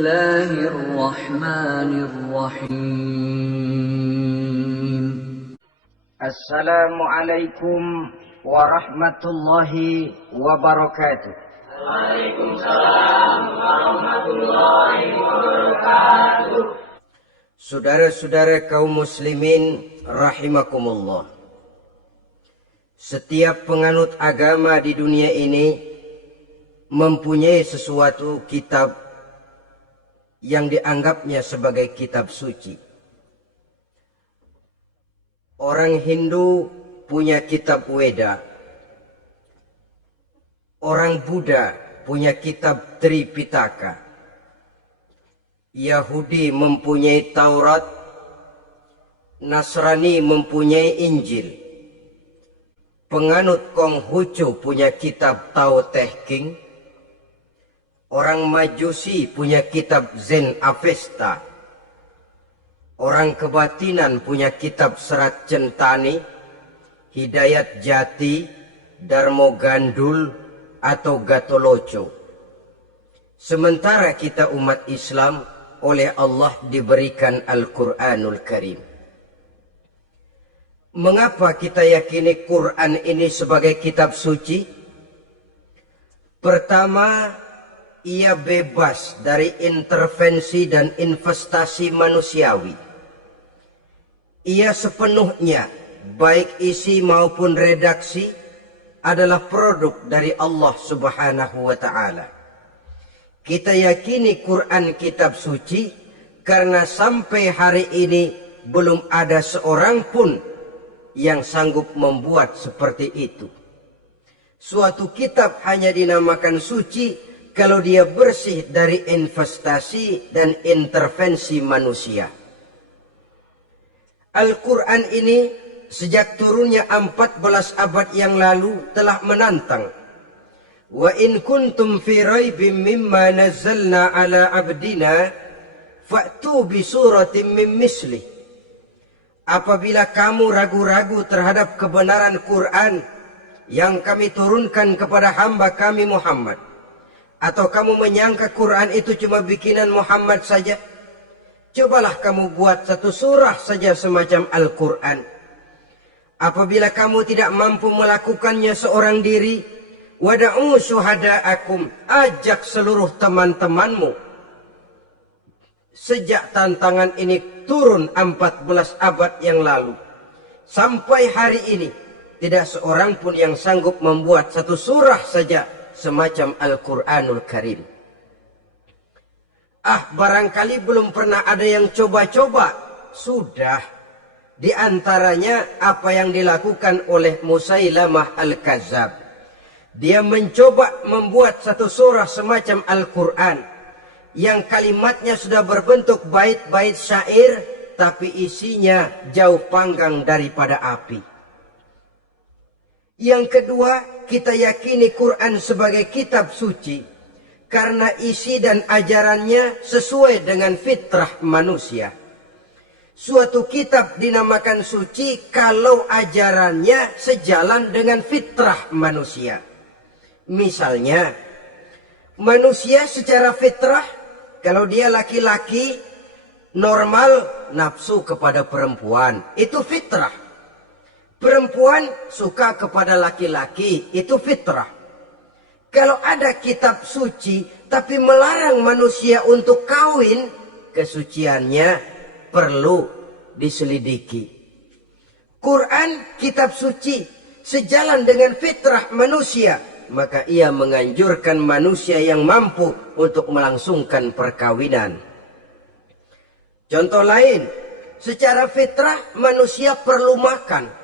Bismillahirrahmanirrahim. Assalamualaikum warahmatullahi wabarakatuh. Waalaikumsalam warahmatullahi wabarakatuh. Saudara-saudara kaum muslimin rahimakumullah. Setiap penganut agama di dunia ini mempunyai sesuatu kitab yang dianggapnya sebagai kitab suci. Orang Hindu punya kitab Weda. Orang Buddha punya kitab Tripitaka. Yahudi mempunyai Taurat. Nasrani mempunyai Injil. Penganut Konghucu punya kitab Tao Te Ching. Orang Majusi punya kitab Zen Avesta. Orang kebatinan punya kitab Serat Centani, Hidayat Jati, Darmo Gandul, atau Gatoloco. Sementara kita umat Islam oleh Allah diberikan Al-Quranul Karim. Mengapa kita yakini Quran ini sebagai kitab suci? Pertama, ia bebas dari intervensi dan investasi manusiawi. Ia sepenuhnya, baik isi maupun redaksi, adalah produk dari Allah Subhanahu wa Ta'ala. Kita yakini Quran kitab suci karena sampai hari ini belum ada seorang pun yang sanggup membuat seperti itu. Suatu kitab hanya dinamakan suci kalau dia bersih dari investasi dan intervensi manusia. Al-Quran ini sejak turunnya 14 abad yang lalu telah menantang. Wa in kuntum fi raibim mimma nazzalna ala abdina fa'tu bi suratin min misli. Apabila kamu ragu-ragu terhadap kebenaran Quran yang kami turunkan kepada hamba kami Muhammad, atau kamu menyangka Quran itu cuma bikinan Muhammad saja, cobalah kamu buat satu surah saja semacam Al-Quran. Apabila kamu tidak mampu melakukannya seorang diri, wada'u syuhada'akum, ajak seluruh teman-temanmu. Sejak tantangan ini turun 14 abad yang lalu, sampai hari ini, tidak seorang pun yang sanggup membuat satu surah saja semacam Al-Quranul Karim. Barangkali belum pernah ada yang coba-coba. Sudah. Di antaranya apa yang dilakukan oleh Musailamah Al-Kazzab. Dia mencoba membuat satu surah semacam Al-Quran yang kalimatnya sudah berbentuk bait-bait syair, tapi isinya jauh panggang daripada api. Yang kedua, kita yakini Quran sebagai kitab suci karena isi dan ajarannya sesuai dengan fitrah manusia. Suatu kitab dinamakan suci kalau ajarannya sejalan dengan fitrah manusia. Misalnya, manusia secara fitrah, kalau dia laki-laki, normal nafsu kepada perempuan, itu fitrah. Perempuan suka kepada laki-laki, itu fitrah. Kalau ada kitab suci, tapi melarang manusia untuk kawin, kesuciannya perlu diselidiki. Quran kitab suci sejalan dengan fitrah manusia, maka ia menganjurkan manusia yang mampu untuk melangsungkan perkawinan. Contoh lain, secara fitrah manusia perlu makan.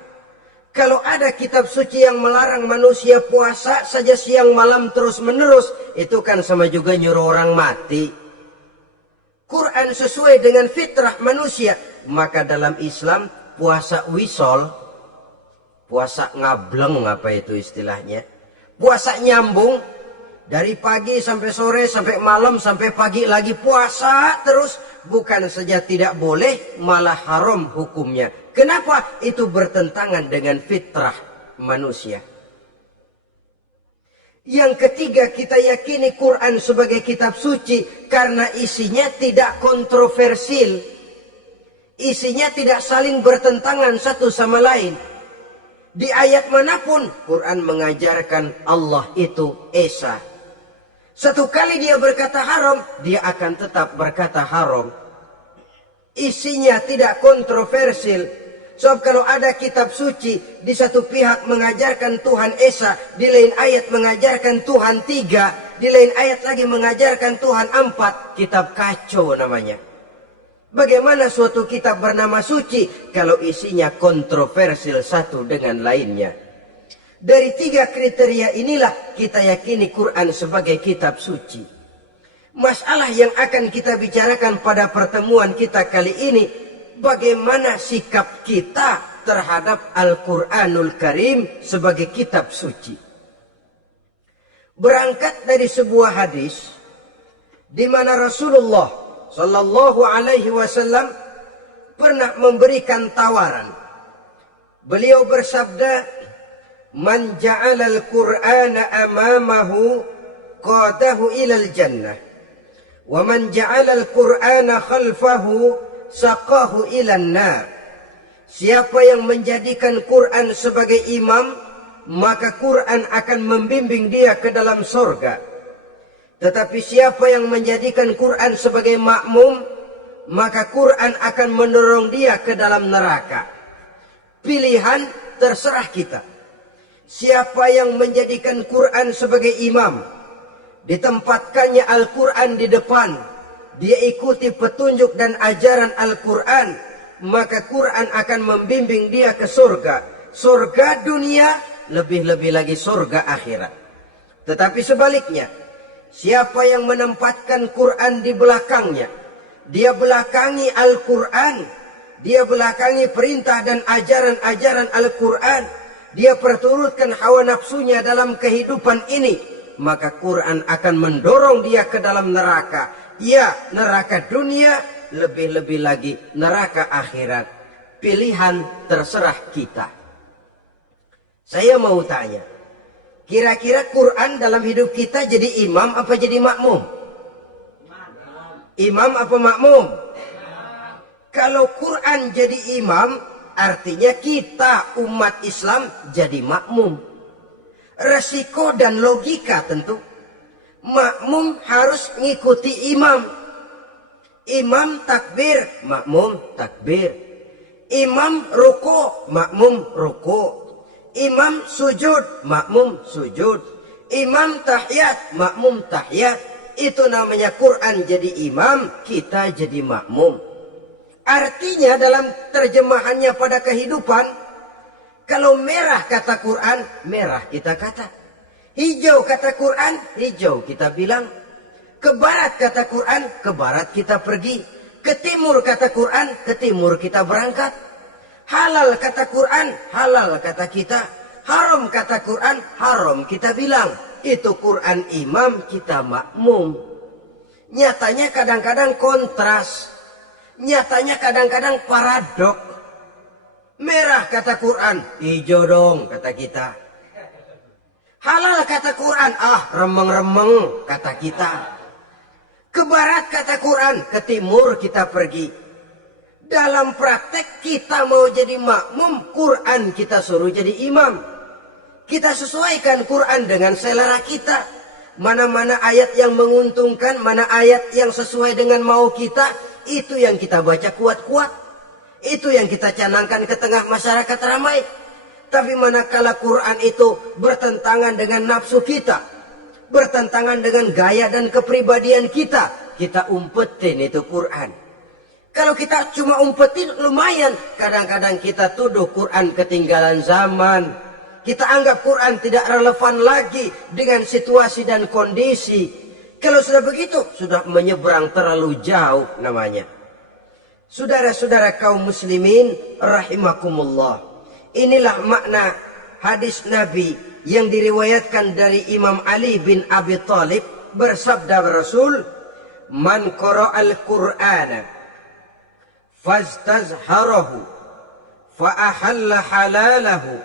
Kalau ada kitab suci yang melarang manusia puasa saja siang malam terus menerus, itu kan sama juga nyuruh orang mati. Quran sesuai dengan fitrah manusia. Maka dalam Islam puasa wisol, puasa ngableng, apa itu istilahnya, puasa nyambung, dari pagi sampai sore sampai malam sampai pagi lagi puasa terus, bukan saja tidak boleh, malah haram hukumnya. Kenapa? Itu bertentangan dengan fitrah manusia. Yang ketiga, kita yakini Quran sebagai kitab suci karena isinya tidak kontroversial. Isinya tidak saling bertentangan satu sama lain. Di ayat manapun Quran mengajarkan Allah itu Esa. Satu kali dia berkata haram, dia akan tetap berkata haram. Isinya tidak kontroversial. Sebab kalau ada kitab suci, di satu pihak mengajarkan Tuhan Esa, di lain ayat mengajarkan Tuhan 3, di lain ayat lagi mengajarkan Tuhan 4, kitab kacau namanya. Bagaimana suatu kitab bernama suci kalau isinya kontroversial satu dengan lainnya? Dari 3 kriteria inilah kita yakini Quran sebagai kitab suci. Masalah yang akan kita bicarakan pada pertemuan kita kali ini, bagaimana sikap kita terhadap Al-Quranul Karim sebagai kitab suci. Berangkat dari sebuah hadis di mana Rasulullah Sallallahu Alaihi Wasallam pernah memberikan tawaran. Beliau bersabda, "Man ja'ala al-Qur'ana amamahu qadahu ilal jannah, wa man ja'ala al-Qur'ana khalfahu saqahu ilan nar." Siapa yang menjadikan Quran sebagai imam, maka Quran akan membimbing dia ke dalam surga. Tetapi siapa yang menjadikan Quran sebagai makmum, maka Quran akan mendorong dia ke dalam neraka. Pilihan terserah kita. Siapa yang menjadikan Quran sebagai imam, ditempatkannya Al-Quran di depan, dia ikuti petunjuk dan ajaran Al-Quran, maka Quran akan membimbing dia ke surga. Surga dunia, lebih-lebih lagi surga akhirat. Tetapi sebaliknya, siapa yang menempatkan Quran di belakangnya, dia belakangi Al-Quran, dia belakangi perintah dan ajaran-ajaran Al-Quran, dia perturutkan hawa nafsunya dalam kehidupan ini, maka Quran akan mendorong dia ke dalam neraka. Ya, neraka dunia, lebih-lebih lagi neraka akhirat. Pilihan terserah kita. Saya mau tanya, kira-kira Quran dalam hidup kita jadi imam apa jadi makmum? Imam apa makmum? Kalau Quran jadi imam, artinya kita umat Islam jadi makmum. Resiko dan logika tentu. Makmum harus ngikuti imam. Imam takbir, makmum takbir. Imam ruku, makmum ruku. Imam sujud, makmum sujud. Imam tahiyat, makmum tahiyat. Itu namanya Quran jadi imam, kita jadi makmum. Artinya dalam terjemahannya pada kehidupan, kalau merah kata Quran, merah kita kata. Hijau kata Quran, hijau kita bilang. Ke barat kata Quran, ke barat kita pergi. Ke timur kata Quran, ke timur kita berangkat. Halal kata Quran, halal kata kita. Haram kata Quran, haram kita bilang. Itu Quran imam, kita makmum. Nyatanya kadang-kadang kontras. Nyatanya kadang-kadang paradok. Merah kata Quran, hijau dong kata kita. Halal kata Quran, remeng-remeng kata kita. Ke barat kata Quran, ke timur kita pergi. Dalam praktek kita mau jadi makmum, Quran kita suruh jadi imam. Kita sesuaikan Quran dengan selera kita. Mana-mana ayat yang menguntungkan, mana ayat yang sesuai dengan mau kita, itu yang kita baca kuat-kuat. Itu yang kita canangkan ke tengah masyarakat ramai. Tapi manakala Quran itu bertentangan dengan nafsu kita, bertentangan dengan gaya dan kepribadian kita, kita umpetin itu Quran. Kalau kita cuma umpetin lumayan, kadang-kadang kita tuduh Quran ketinggalan zaman. Kita anggap Quran tidak relevan lagi dengan situasi dan kondisi. Kalau sudah begitu, sudah menyeberang terlalu jauh namanya. Saudara-saudara kaum muslimin rahimakumullah. Inilah makna hadis Nabi yang diriwayatkan dari Imam Ali bin Abi Thalib, bersabda Rasul, "Man qara'al Qur'ana fastazharahu fa ahalla halalahu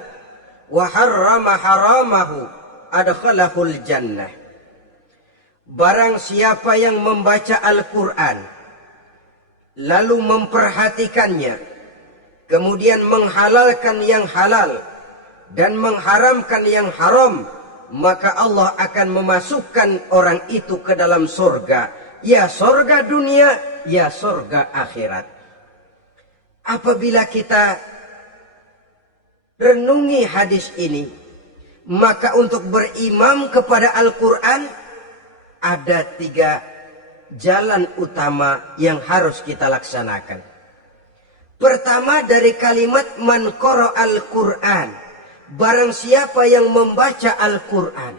wa harrama haramahu adkhalahul jannah. Barang siapa yang membaca Al-Quran, lalu memperhatikannya, kemudian menghalalkan yang halal dan mengharamkan yang haram, maka Allah akan memasukkan orang itu ke dalam surga. Ya surga dunia, ya surga akhirat. Apabila kita renungi hadis ini, maka untuk berimam kepada Al-Quran, ada 3 jalan utama yang harus kita laksanakan. Pertama, dari kalimat man qara al-Quran, barang siapa yang membaca Al-Quran.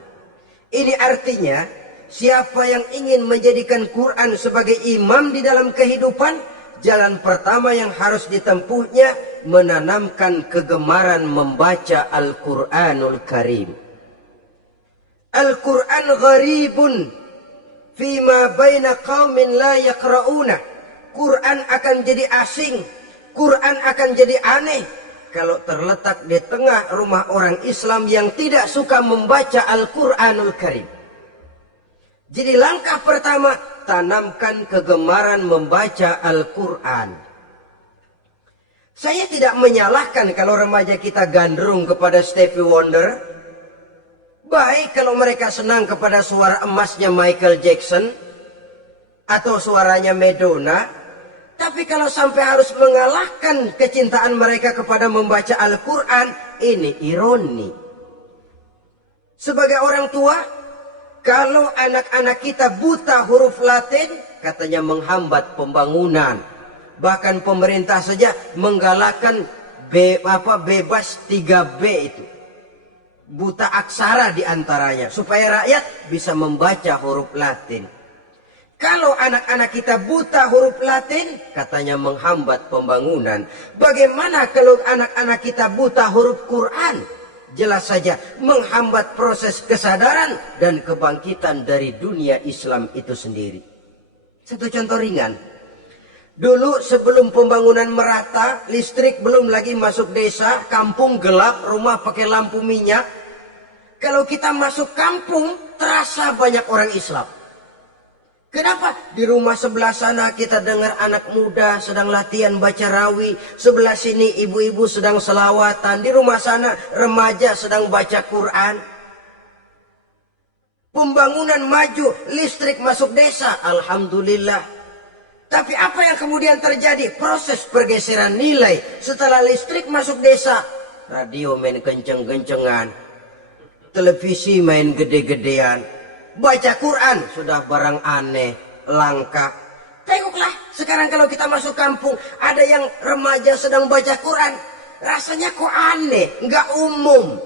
Ini artinya, siapa yang ingin menjadikan Quran sebagai imam di dalam kehidupan, jalan pertama yang harus ditempuhnya, menanamkan kegemaran membaca Al-Quranul Karim. Al-Quran gharibun fima baina qaumin la yaqra'una. Quran akan jadi asing, Quran akan jadi aneh kalau terletak di tengah rumah orang Islam yang tidak suka membaca Al-Quranul Karim. Jadi langkah pertama, tanamkan kegemaran membaca Al-Quran. Saya tidak menyalahkan kalau remaja kita gandrung kepada Stevie Wonder. Baik kalau mereka senang kepada suara emasnya Michael Jackson atau suaranya Madonna. Tapi kalau sampai harus mengalahkan kecintaan mereka kepada membaca Al-Quran, ini ironi. Sebagai orang tua, kalau anak-anak kita buta huruf Latin, katanya menghambat pembangunan. Bahkan pemerintah saja menggalakkan bebas 3B itu. Buta aksara diantaranya, supaya rakyat bisa membaca huruf Latin. Kalau anak-anak kita buta huruf Latin, katanya menghambat pembangunan. Bagaimana kalau anak-anak kita buta huruf Quran? Jelas saja menghambat proses kesadaran dan kebangkitan dari dunia Islam itu sendiri. Satu contoh ringan. Dulu sebelum pembangunan merata, listrik belum lagi masuk desa, kampung gelap, rumah pakai lampu minyak. Kalau kita masuk kampung, terasa banyak orang Islam. Kenapa? Di rumah sebelah sana kita dengar anak muda sedang latihan baca rawi. Sebelah sini ibu-ibu sedang selawatan. Di rumah sana remaja sedang baca Quran. Pembangunan maju, listrik masuk desa. Alhamdulillah. Tapi apa yang kemudian terjadi? Proses pergeseran nilai. Setelah listrik masuk desa, radio main kenceng-kencengan. Televisi main gede-gedean. Baca Quran sudah barang aneh, langka. Tengoklah sekarang kalau kita masuk kampung, ada yang remaja sedang baca Quran. Rasanya kok aneh, nggak umum.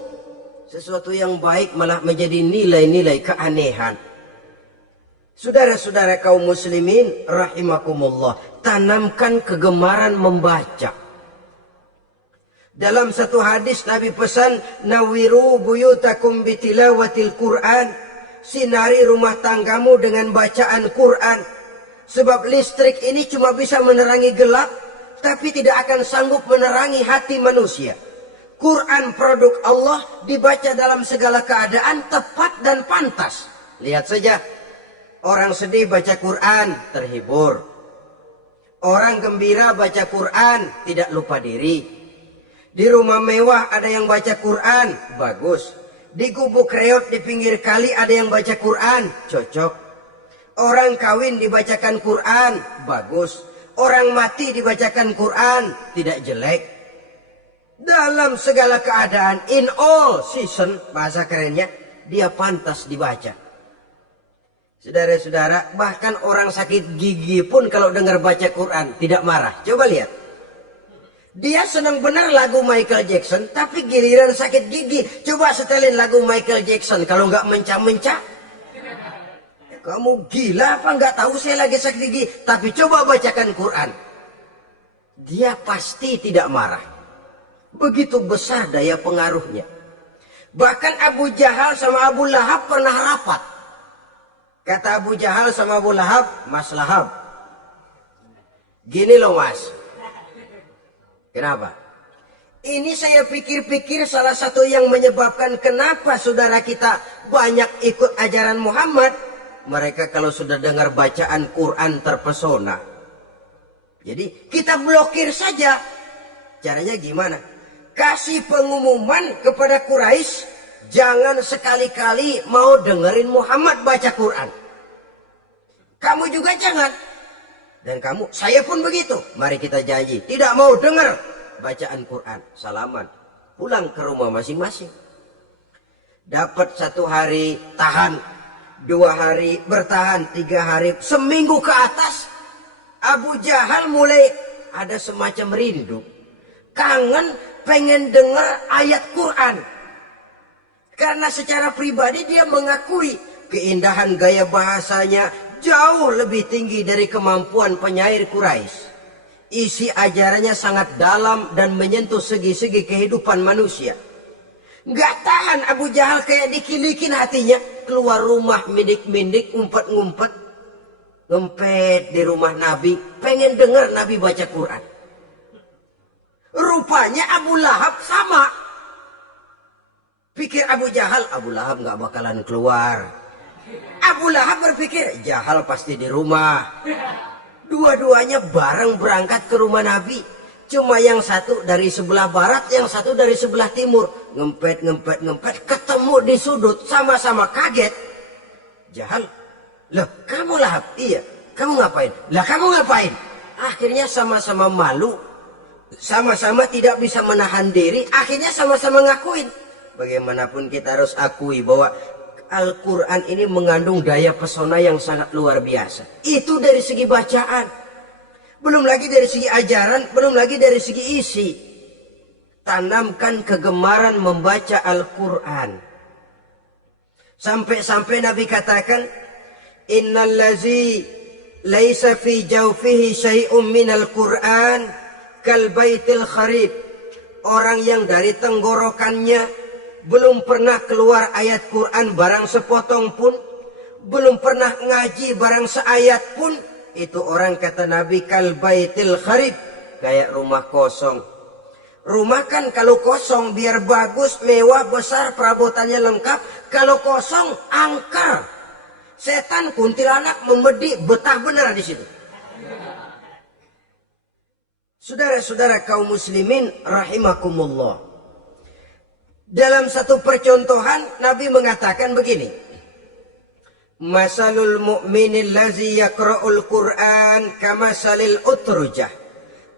Sesuatu yang baik malah menjadi nilai-nilai keanehan. Saudara-saudara kaum muslimin rahimakumullah, tanamkan kegemaran membaca. Dalam satu hadis Nabi pesan, nawiru buyutakum bitilawatil Quran. Sinari rumah tanggamu dengan bacaan Quran. Sebab listrik ini cuma bisa menerangi gelap, tapi tidak akan sanggup menerangi hati manusia. Quran produk Allah dibaca dalam segala keadaan, tepat dan pantas. Lihat saja, orang sedih baca Quran, terhibur. Orang gembira baca Quran, tidak lupa diri. Di rumah mewah ada yang baca Quran, bagus. Di gubuk reot di pinggir kali ada yang baca Quran, cocok. Orang kawin dibacakan Quran, bagus. Orang mati dibacakan Quran, tidak jelek. Dalam segala keadaan, in all season, bahasa kerennya, dia pantas dibaca. Saudara-saudara, bahkan orang sakit gigi pun kalau dengar baca Quran tidak marah. Coba lihat. Dia senang benar lagu Michael Jackson, tapi giliran sakit gigi, coba setelin lagu Michael Jackson. Kalau nggak mencah-mencah, kamu gila apa nggak tahu saya lagi sakit gigi? Tapi coba bacakan Quran, dia pasti tidak marah. Begitu besar daya pengaruhnya. Bahkan Abu Jahal sama Abu Lahab pernah rapat. Kata Abu Jahal sama Abu Lahab, Mas Lahab, gini loh mas. Kenapa? Ini saya pikir-pikir salah satu yang menyebabkan kenapa saudara kita banyak ikut ajaran Muhammad. Mereka kalau sudah dengar bacaan Quran terpesona. Jadi kita blokir saja. Caranya gimana? Kasih pengumuman kepada Quraisy, jangan sekali-kali mau dengerin Muhammad baca Quran. Kamu juga jangan. Dan kamu, saya pun begitu. Mari kita janji, tidak mau dengar bacaan Quran. Salaman, pulang ke rumah masing-masing. Dapat 1 hari tahan, 2 hari bertahan, 3 hari, seminggu ke atas. Abu Jahal mulai ada semacam rindu, kangen, pengen dengar ayat Quran. Karena secara pribadi dia mengakui keindahan gaya bahasanya jauh lebih tinggi dari kemampuan penyair Quraisy. Isi ajarannya sangat dalam dan menyentuh segi-segi kehidupan manusia. Gak tahan Abu Jahal, kayak dikilikin hatinya. Keluar rumah mindik-mindik, ngumpet-ngumpet, ngempet di rumah Nabi, pengen dengar Nabi baca Quran. Rupanya Abu Lahab sama. Pikir Abu Lahab gak bakalan keluar. Abu Lahab berpikir, Jahal pasti di rumah. Dua-duanya bareng berangkat ke rumah Nabi. Cuma yang satu dari sebelah barat, yang satu dari sebelah timur. Ngempet, ketemu di sudut, sama-sama kaget. Jahal, loh kamu Lahab? Iya, kamu ngapain? Lah kamu ngapain? Akhirnya sama-sama malu. Sama-sama tidak bisa menahan diri, akhirnya sama-sama ngakuin. Bagaimanapun kita harus akui bahwa Al-Quran ini mengandung daya pesona yang sangat luar biasa. Itu dari segi bacaan. Belum lagi dari segi ajaran, belum lagi dari segi isi. Tanamkan kegemaran membaca Al-Quran. Sampai-sampai Nabi katakan, Innallazi laisa fi jawfihi syai'um minal Quran kal baitil kharib. Orang yang dari tenggorokannya belum pernah keluar ayat Quran barang sepotong pun, belum pernah ngaji barang seayat pun, itu orang kata Nabi kal baitil kharib, kayak rumah kosong. Rumah kan kalau kosong biar bagus, mewah, besar, perabotannya lengkap. Kalau kosong angker, setan kuntilanak memedi, betah benar di situ. Saudara-saudara kaum muslimin rahimakumullah. Dalam satu percontohan Nabi mengatakan begini. Masalul mu'minil lazi yaqra'ul Qur'an kamasalil utrujah.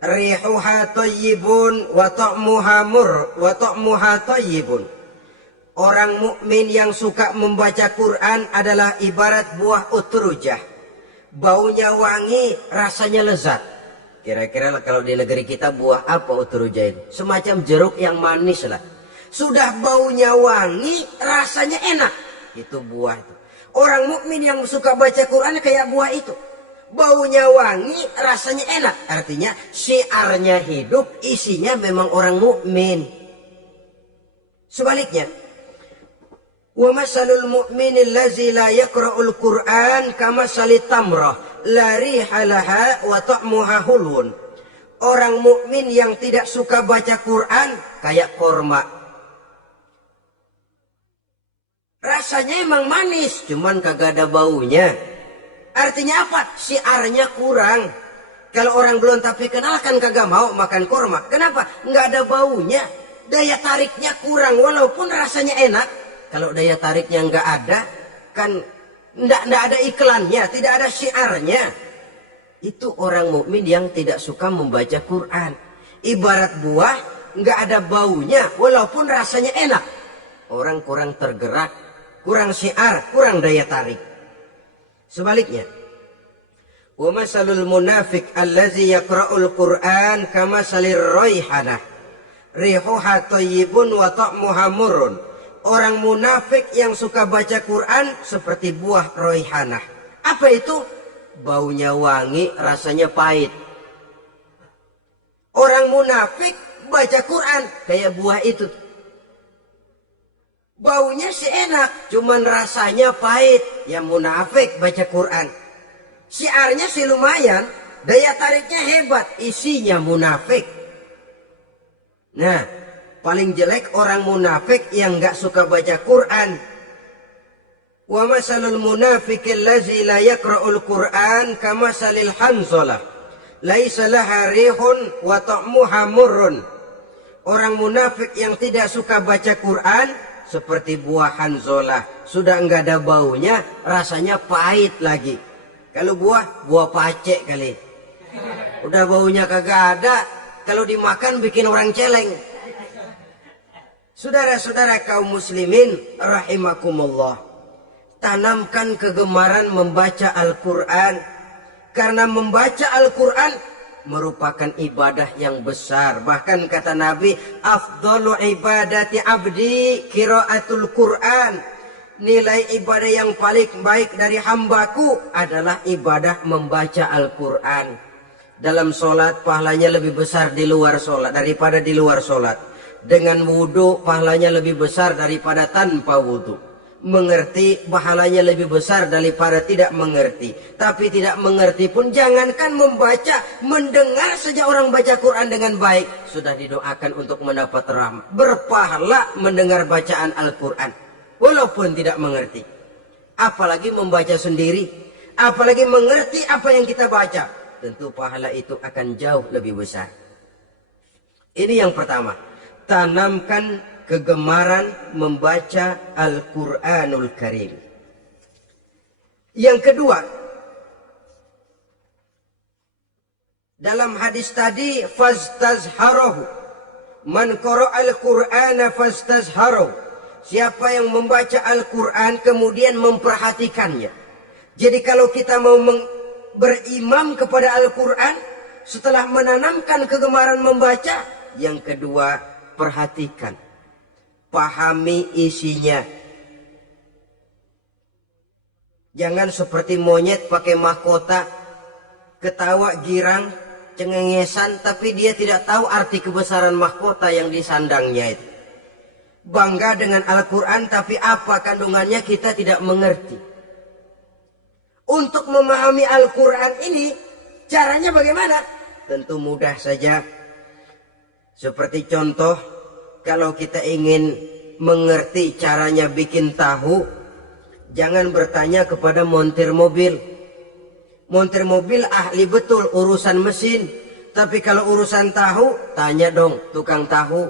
Rihuha tayyibun wa ta'muha tayyibun. Orang mukmin yang suka membaca Quran adalah ibarat buah utrujah. Baunya wangi, rasanya lezat. Kira-kira kalau di negeri kita buah apa utrujah itu? Semacam jeruk yang manis lah. Sudah baunya wangi, rasanya enak. Itu buah itu. Orang mukmin yang suka baca Quran kayak buah itu. Baunya wangi, rasanya enak. Artinya syiarnya hidup, isinya memang orang mukmin. Sebaliknya, wa masalul mu'minil lazi la yaqra'ul Qur'an kamasalit tamrah la riha laha wa ta'muha hulun. Orang mukmin yang tidak suka baca Quran kayak korma. Rasanya emang manis, cuman kagak ada baunya. Artinya apa? Syiarnya kurang. Kalau orang belum tapi kenal kan kagak mau makan korma. Kenapa? Nggak ada baunya. Daya tariknya kurang walaupun rasanya enak. Kalau daya tariknya nggak ada, kan nggak ada iklannya, tidak ada syiarnya. Itu orang mukmin yang tidak suka membaca Quran. Ibarat buah, nggak ada baunya, walaupun rasanya enak. Orang kurang tergerak, kurang syiar, kurang daya tarik. Sebaliknya, wa masalul munafiq allazi yaqra'ul Quran kama salir raihanah. Rihuha tayyibun wa ta'muha murrun. Orang munafik yang suka baca Quran seperti buah raihanah. Apa itu? Baunya wangi, rasanya pahit. Orang munafik baca Quran kayak buah itu. Baunya sih enak, cuman rasanya pahit. Yang munafik baca Quran. Syiarnya sih lumayan, daya tariknya hebat, isinya munafik. Nah, paling jelek orang munafik yang nggak suka baca Quran. Wa masalul munafiqil ladzi la yaqra'ul Qur'an kamasalil hanzalah laisa laha rihun wa ta'muha murrun. Orang munafik yang tidak suka baca Quran seperti buah hanzalah, sudah enggak ada baunya, rasanya pahit lagi. Kalau buah pacek kali. Udah baunya kagak ada, kalau dimakan bikin orang celeng. Saudara-saudara kaum muslimin rahimakumullah, tanamkan kegemaran membaca Al-Quran. Karena membaca Al-Quran merupakan ibadah yang besar. Bahkan kata Nabi, afdalu ibadati abdi qiraatul Quran. Nilai ibadah yang paling baik dari hambaku adalah ibadah membaca Al-Quran. Dalam sholat pahalanya lebih besar di luar sholat daripada di luar sholat. Dengan wudhu pahalanya lebih besar daripada tanpa wudhu. Mengerti pahalanya lebih besar daripada tidak mengerti. Tapi tidak mengerti pun jangankan membaca, mendengar saja orang baca Quran dengan baik sudah didoakan untuk mendapat rahmat. Berpahala mendengar bacaan Al-Quran walaupun tidak mengerti. Apalagi membaca sendiri, apalagi mengerti apa yang kita baca, tentu pahala itu akan jauh lebih besar. Ini yang pertama, tanamkan kegemaran membaca Al-Quranul Karim. Yang kedua, dalam hadis tadi, fastazharahu, man qara'al Qur'ana fastazharahu. Siapa yang membaca Al-Quran kemudian memperhatikannya. Jadi kalau kita mau berimam kepada Al-Quran, setelah menanamkan kegemaran membaca, yang kedua, perhatikan. Pahami isinya. Jangan seperti monyet pakai mahkota, ketawa girang, cengengesan, tapi dia tidak tahu arti kebesaran mahkota yang disandangnya itu. Bangga dengan Al-Quran, tapi apa kandungannya kita tidak mengerti. Untuk memahami Al-Quran ini, caranya bagaimana? Tentu mudah saja. Seperti contoh, kalau kita ingin mengerti caranya bikin tahu, jangan bertanya kepada montir mobil. Montir mobil ahli betul urusan mesin. Tapi kalau urusan tahu, tanya dong tukang tahu.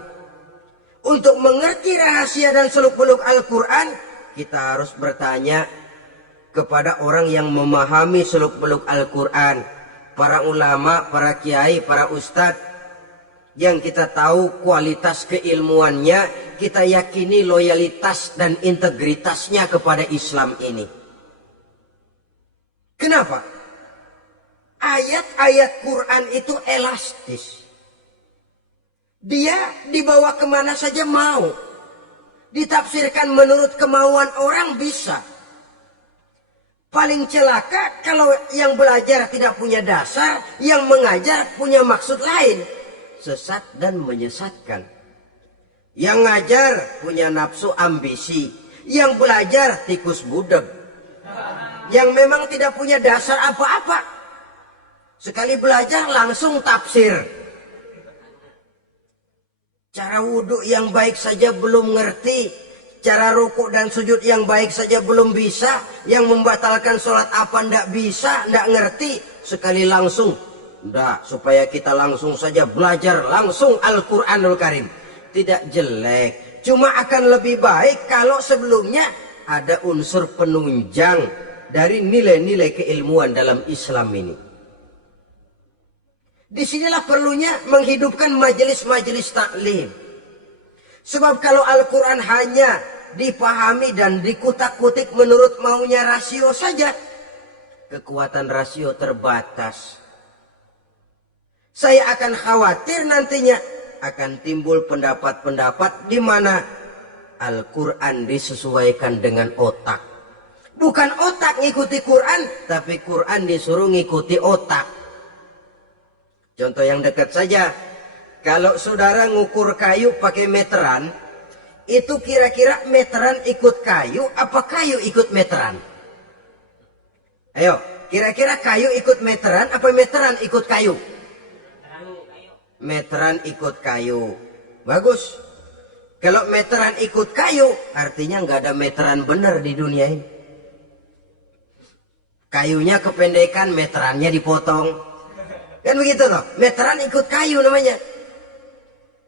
Untuk mengerti rahasia dan seluk-beluk Al-Quran, kita harus bertanya kepada orang yang memahami seluk-beluk Al-Quran. Para ulama, para kiai, para ustadz. Yang kita tahu kualitas keilmuannya, kita yakini loyalitas dan integritasnya kepada Islam ini. Kenapa? Ayat-ayat Quran itu elastis. Dia dibawa kemana saja mau. Ditafsirkan menurut kemauan orang bisa. Paling celaka kalau yang belajar tidak punya dasar, yang mengajar punya maksud lain. Sesat dan menyesatkan. Yang ngajar punya nafsu ambisi, yang belajar tikus budeg, yang memang tidak punya dasar apa-apa. Sekali belajar langsung tafsir. Cara wudhu yang baik saja belum ngerti, cara rukuk dan sujud yang baik saja belum bisa, yang membatalkan sholat apa ndak bisa, ndak ngerti. Sekali langsung. Udah, supaya kita langsung saja belajar langsung Al-Quranul Karim. Tidak jelek, cuma akan lebih baik kalau sebelumnya ada unsur penunjang dari nilai-nilai keilmuan dalam Islam ini. Disinilah perlunya menghidupkan majelis-majelis taklim. Sebab kalau Al-Quran hanya dipahami dan dikutak-kutik menurut maunya rasio saja, kekuatan rasio terbatas. Saya akan khawatir nantinya akan timbul pendapat-pendapat di mana Al-Quran disesuaikan dengan otak. Bukan otak ngikuti Quran, tapi Quran disuruh ngikuti otak. Contoh yang dekat saja, kalau saudara ngukur kayu pakai meteran, itu kira-kira meteran ikut kayu, apa kayu ikut meteran? Ayo, kira-kira kayu ikut meteran, apa meteran ikut kayu? Meteran ikut kayu. Bagus. Kalau meteran ikut kayu, artinya nggak ada meteran benar di dunia ini. Kayunya kependekan, meterannya dipotong. Kan begitu loh. Meteran ikut kayu namanya.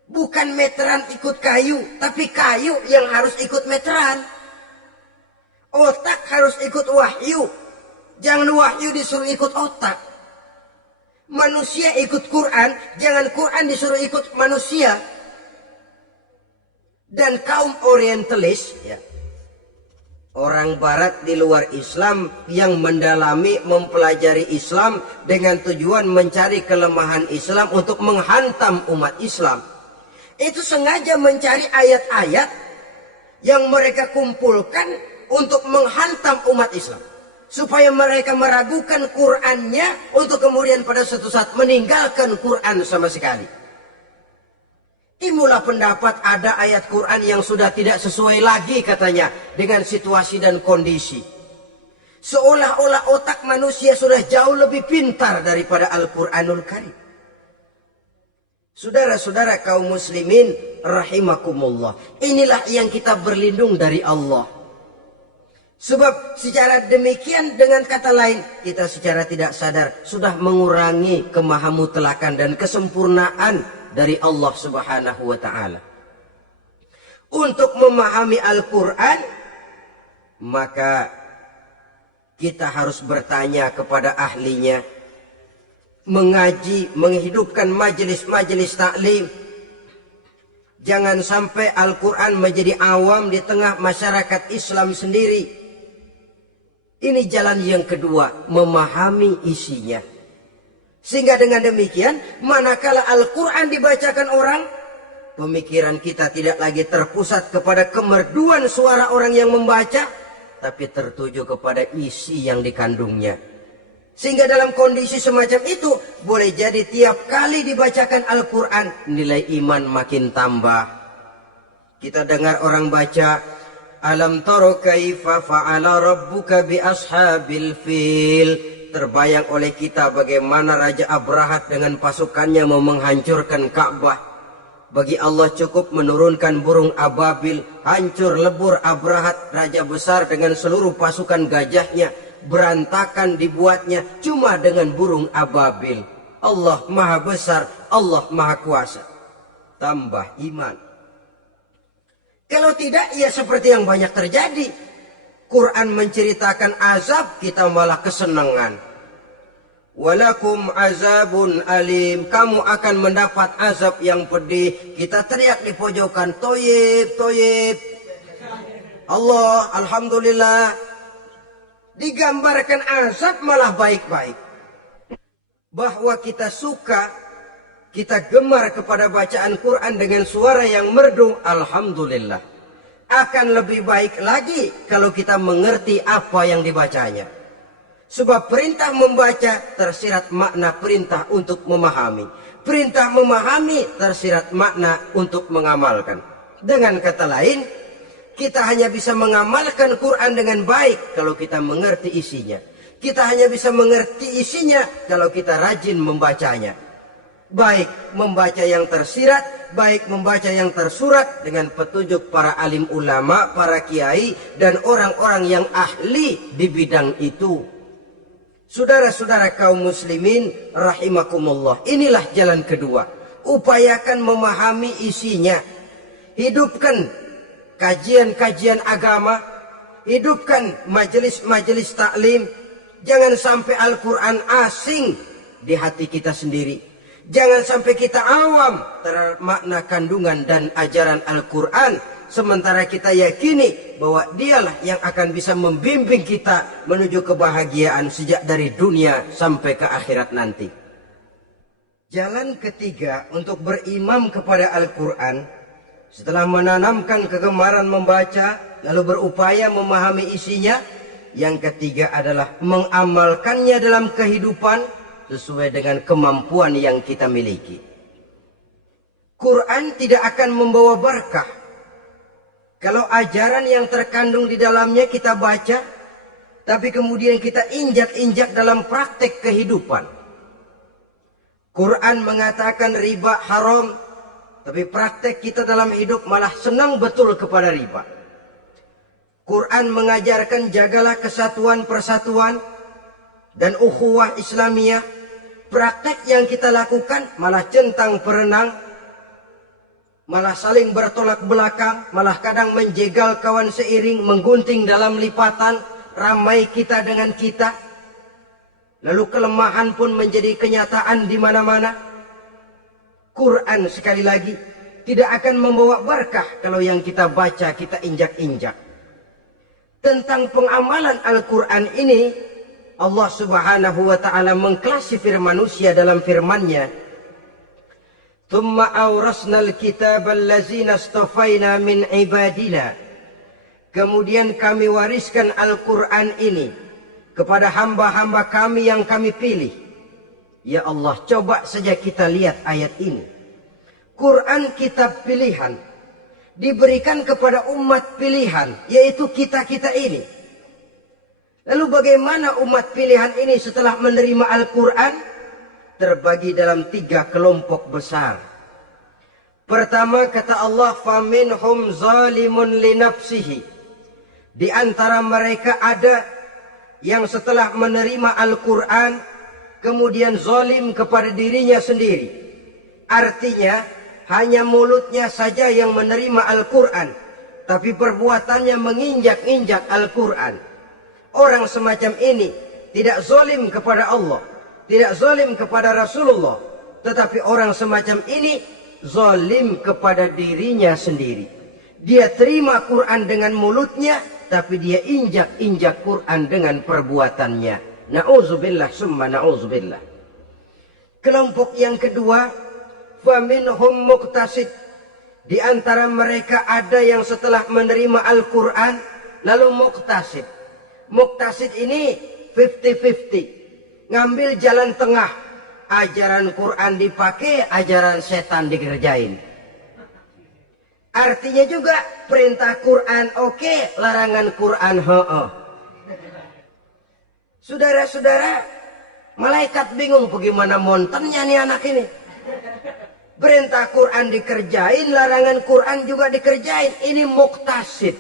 Bukan meteran ikut kayu, tapi kayu yang harus ikut meteran. Otak harus ikut wahyu. Jangan wahyu disuruh ikut otak. Manusia ikut Quran, jangan Quran disuruh ikut manusia. Dan kaum orientalis, ya, orang barat di luar Islam yang mendalami, mempelajari Islam dengan tujuan mencari kelemahan Islam untuk menghantam umat Islam. Itu sengaja mencari ayat-ayat yang mereka kumpulkan untuk menghantam umat Islam. Supaya mereka meragukan Qur'annya untuk kemudian pada suatu saat meninggalkan Qur'an sama sekali. Timbullah pendapat ada ayat Quran yang sudah tidak sesuai lagi katanya dengan situasi dan kondisi. Seolah-olah otak manusia sudah jauh lebih pintar daripada Al-Quranul Karim. Saudara-saudara kaum muslimin rahimakumullah. Inilah yang kita berlindung dari Allah. Sebab secara demikian dengan kata lain kita secara tidak sadar sudah mengurangi kemahamutlakan dan kesempurnaan dari Allah Subhanahu wa ta'ala. Untuk memahami Al-Quran, maka kita harus bertanya kepada ahlinya, mengaji, menghidupkan majelis-majelis taklim. Jangan sampai Al-Quran menjadi awam di tengah masyarakat Islam sendiri. Ini jalan yang kedua, memahami isinya. Sehingga dengan demikian, manakala Al-Quran dibacakan orang, pemikiran kita tidak lagi terpusat kepada kemerduan suara orang yang membaca, tapi tertuju kepada isi yang dikandungnya. Sehingga dalam kondisi semacam itu, boleh jadi tiap kali dibacakan Al-Quran, nilai iman makin tambah. Kita dengar orang baca, Alam taro kaifa fa'ala rabbuka bi ashabil fil. Terbayang oleh kita bagaimana Raja Abrahat dengan pasukannya mau menghancurkan Ka'bah. Bagi Allah cukup menurunkan burung ababil, hancur lebur Abrahat, raja besar dengan seluruh pasukan gajahnya, berantakan dibuatnya cuma dengan burung ababil. Allah maha besar, Allah maha kuasa. Tambah iman. Kalau tidak, ya seperti yang banyak terjadi. Quran menceritakan azab, kita malah kesenangan. Walakum azabun alim. Kamu akan mendapat azab yang pedih. Kita teriak di pojokan, toyib, toyib. Allah, alhamdulillah. Digambarkan azab malah baik-baik. Bahwa kita suka, kita gemar kepada bacaan Quran dengan suara yang merdu, alhamdulillah. Akan lebih baik lagi kalau kita mengerti apa yang dibacanya. Sebab perintah membaca tersirat makna perintah untuk memahami. Perintah memahami tersirat makna untuk mengamalkan. Dengan kata lain, kita hanya bisa mengamalkan Quran dengan baik kalau kita mengerti isinya. Kita hanya bisa mengerti isinya kalau kita rajin membacanya. Baik membaca yang tersirat, baik membaca yang tersurat dengan petunjuk para alim ulama, para kiai, dan orang-orang yang ahli di bidang itu. Saudara-saudara kaum muslimin rahimakumullah, inilah jalan kedua. Upayakan memahami isinya. Hidupkan kajian-kajian agama, hidupkan majelis-majelis taklim. Jangan sampai Al-Quran asing di hati kita sendiri. Jangan sampai kita awam terhadap makna kandungan dan ajaran Al-Quran. Sementara kita yakini bahwa dialah yang akan bisa membimbing kita menuju kebahagiaan sejak dari dunia sampai ke akhirat nanti. Jalan ketiga untuk berimam kepada Al-Quran, setelah menanamkan kegemaran membaca, lalu berupaya memahami isinya, yang ketiga adalah mengamalkannya dalam kehidupan, sesuai dengan kemampuan yang kita miliki. Quran tidak akan membawa berkah kalau ajaran yang terkandung di dalamnya kita baca, tapi kemudian kita injak-injak dalam praktek kehidupan. Quran mengatakan riba haram, Tapi praktek kita dalam hidup malah senang betul kepada riba. Quran mengajarkan jagalah kesatuan persatuan dan ukhuwah Islamiyah. Praktek yang kita lakukan malah centang perenang, malah saling bertolak belakang, malah kadang menjegal kawan seiring, menggunting dalam lipatan, ramai kita dengan kita. Lalu kelemahan pun menjadi kenyataan di mana-mana. Quran sekali lagi tidak akan membawa berkah kalau yang kita baca kita injak-injak. Tentang pengamalan Al-Quran ini, Allah Subhanahu wa ta'ala mengklasifikasi manusia dalam firman-Nya. Thumma awrasnal kitaba allazina astafaina min ibadina. Kemudian kami wariskan Al-Quran ini kepada hamba-hamba kami yang kami pilih. Ya Allah, coba saja kita lihat ayat ini. Quran kitab pilihan diberikan kepada umat pilihan, yaitu kita-kita ini. Lalu bagaimana umat pilihan ini setelah menerima Al-Quran? Terbagi dalam 3 kelompok besar. Pertama kata Allah, faminhum zalimun linafsihi. Di antara mereka ada yang setelah menerima Al-Quran kemudian zalim kepada dirinya sendiri. Artinya hanya mulutnya saja yang menerima Al-Quran, tapi perbuatannya menginjak-injak Al-Quran. Orang semacam ini tidak zalim kepada Allah, tidak zalim kepada Rasulullah, tetapi orang semacam ini zalim kepada dirinya sendiri. Dia terima Quran dengan mulutnya, tapi dia injak-injak Quran dengan perbuatannya. Na'udzubillah summa na'udzubillah. Kelompok yang kedua, faminhum muqtasid. Di antara mereka ada yang setelah menerima Al-Quran lalu muqtasid. Muqtasid ini 50-50. Ngambil jalan tengah. Ajaran Quran dipakai, ajaran setan dikerjain. Artinya juga perintah Quran oke, larangan Quran heeh. Saudara-saudara, malaikat bingung bagaimana montennya nih anak ini. Perintah Quran dikerjain, larangan Quran juga dikerjain. Ini muqtasid.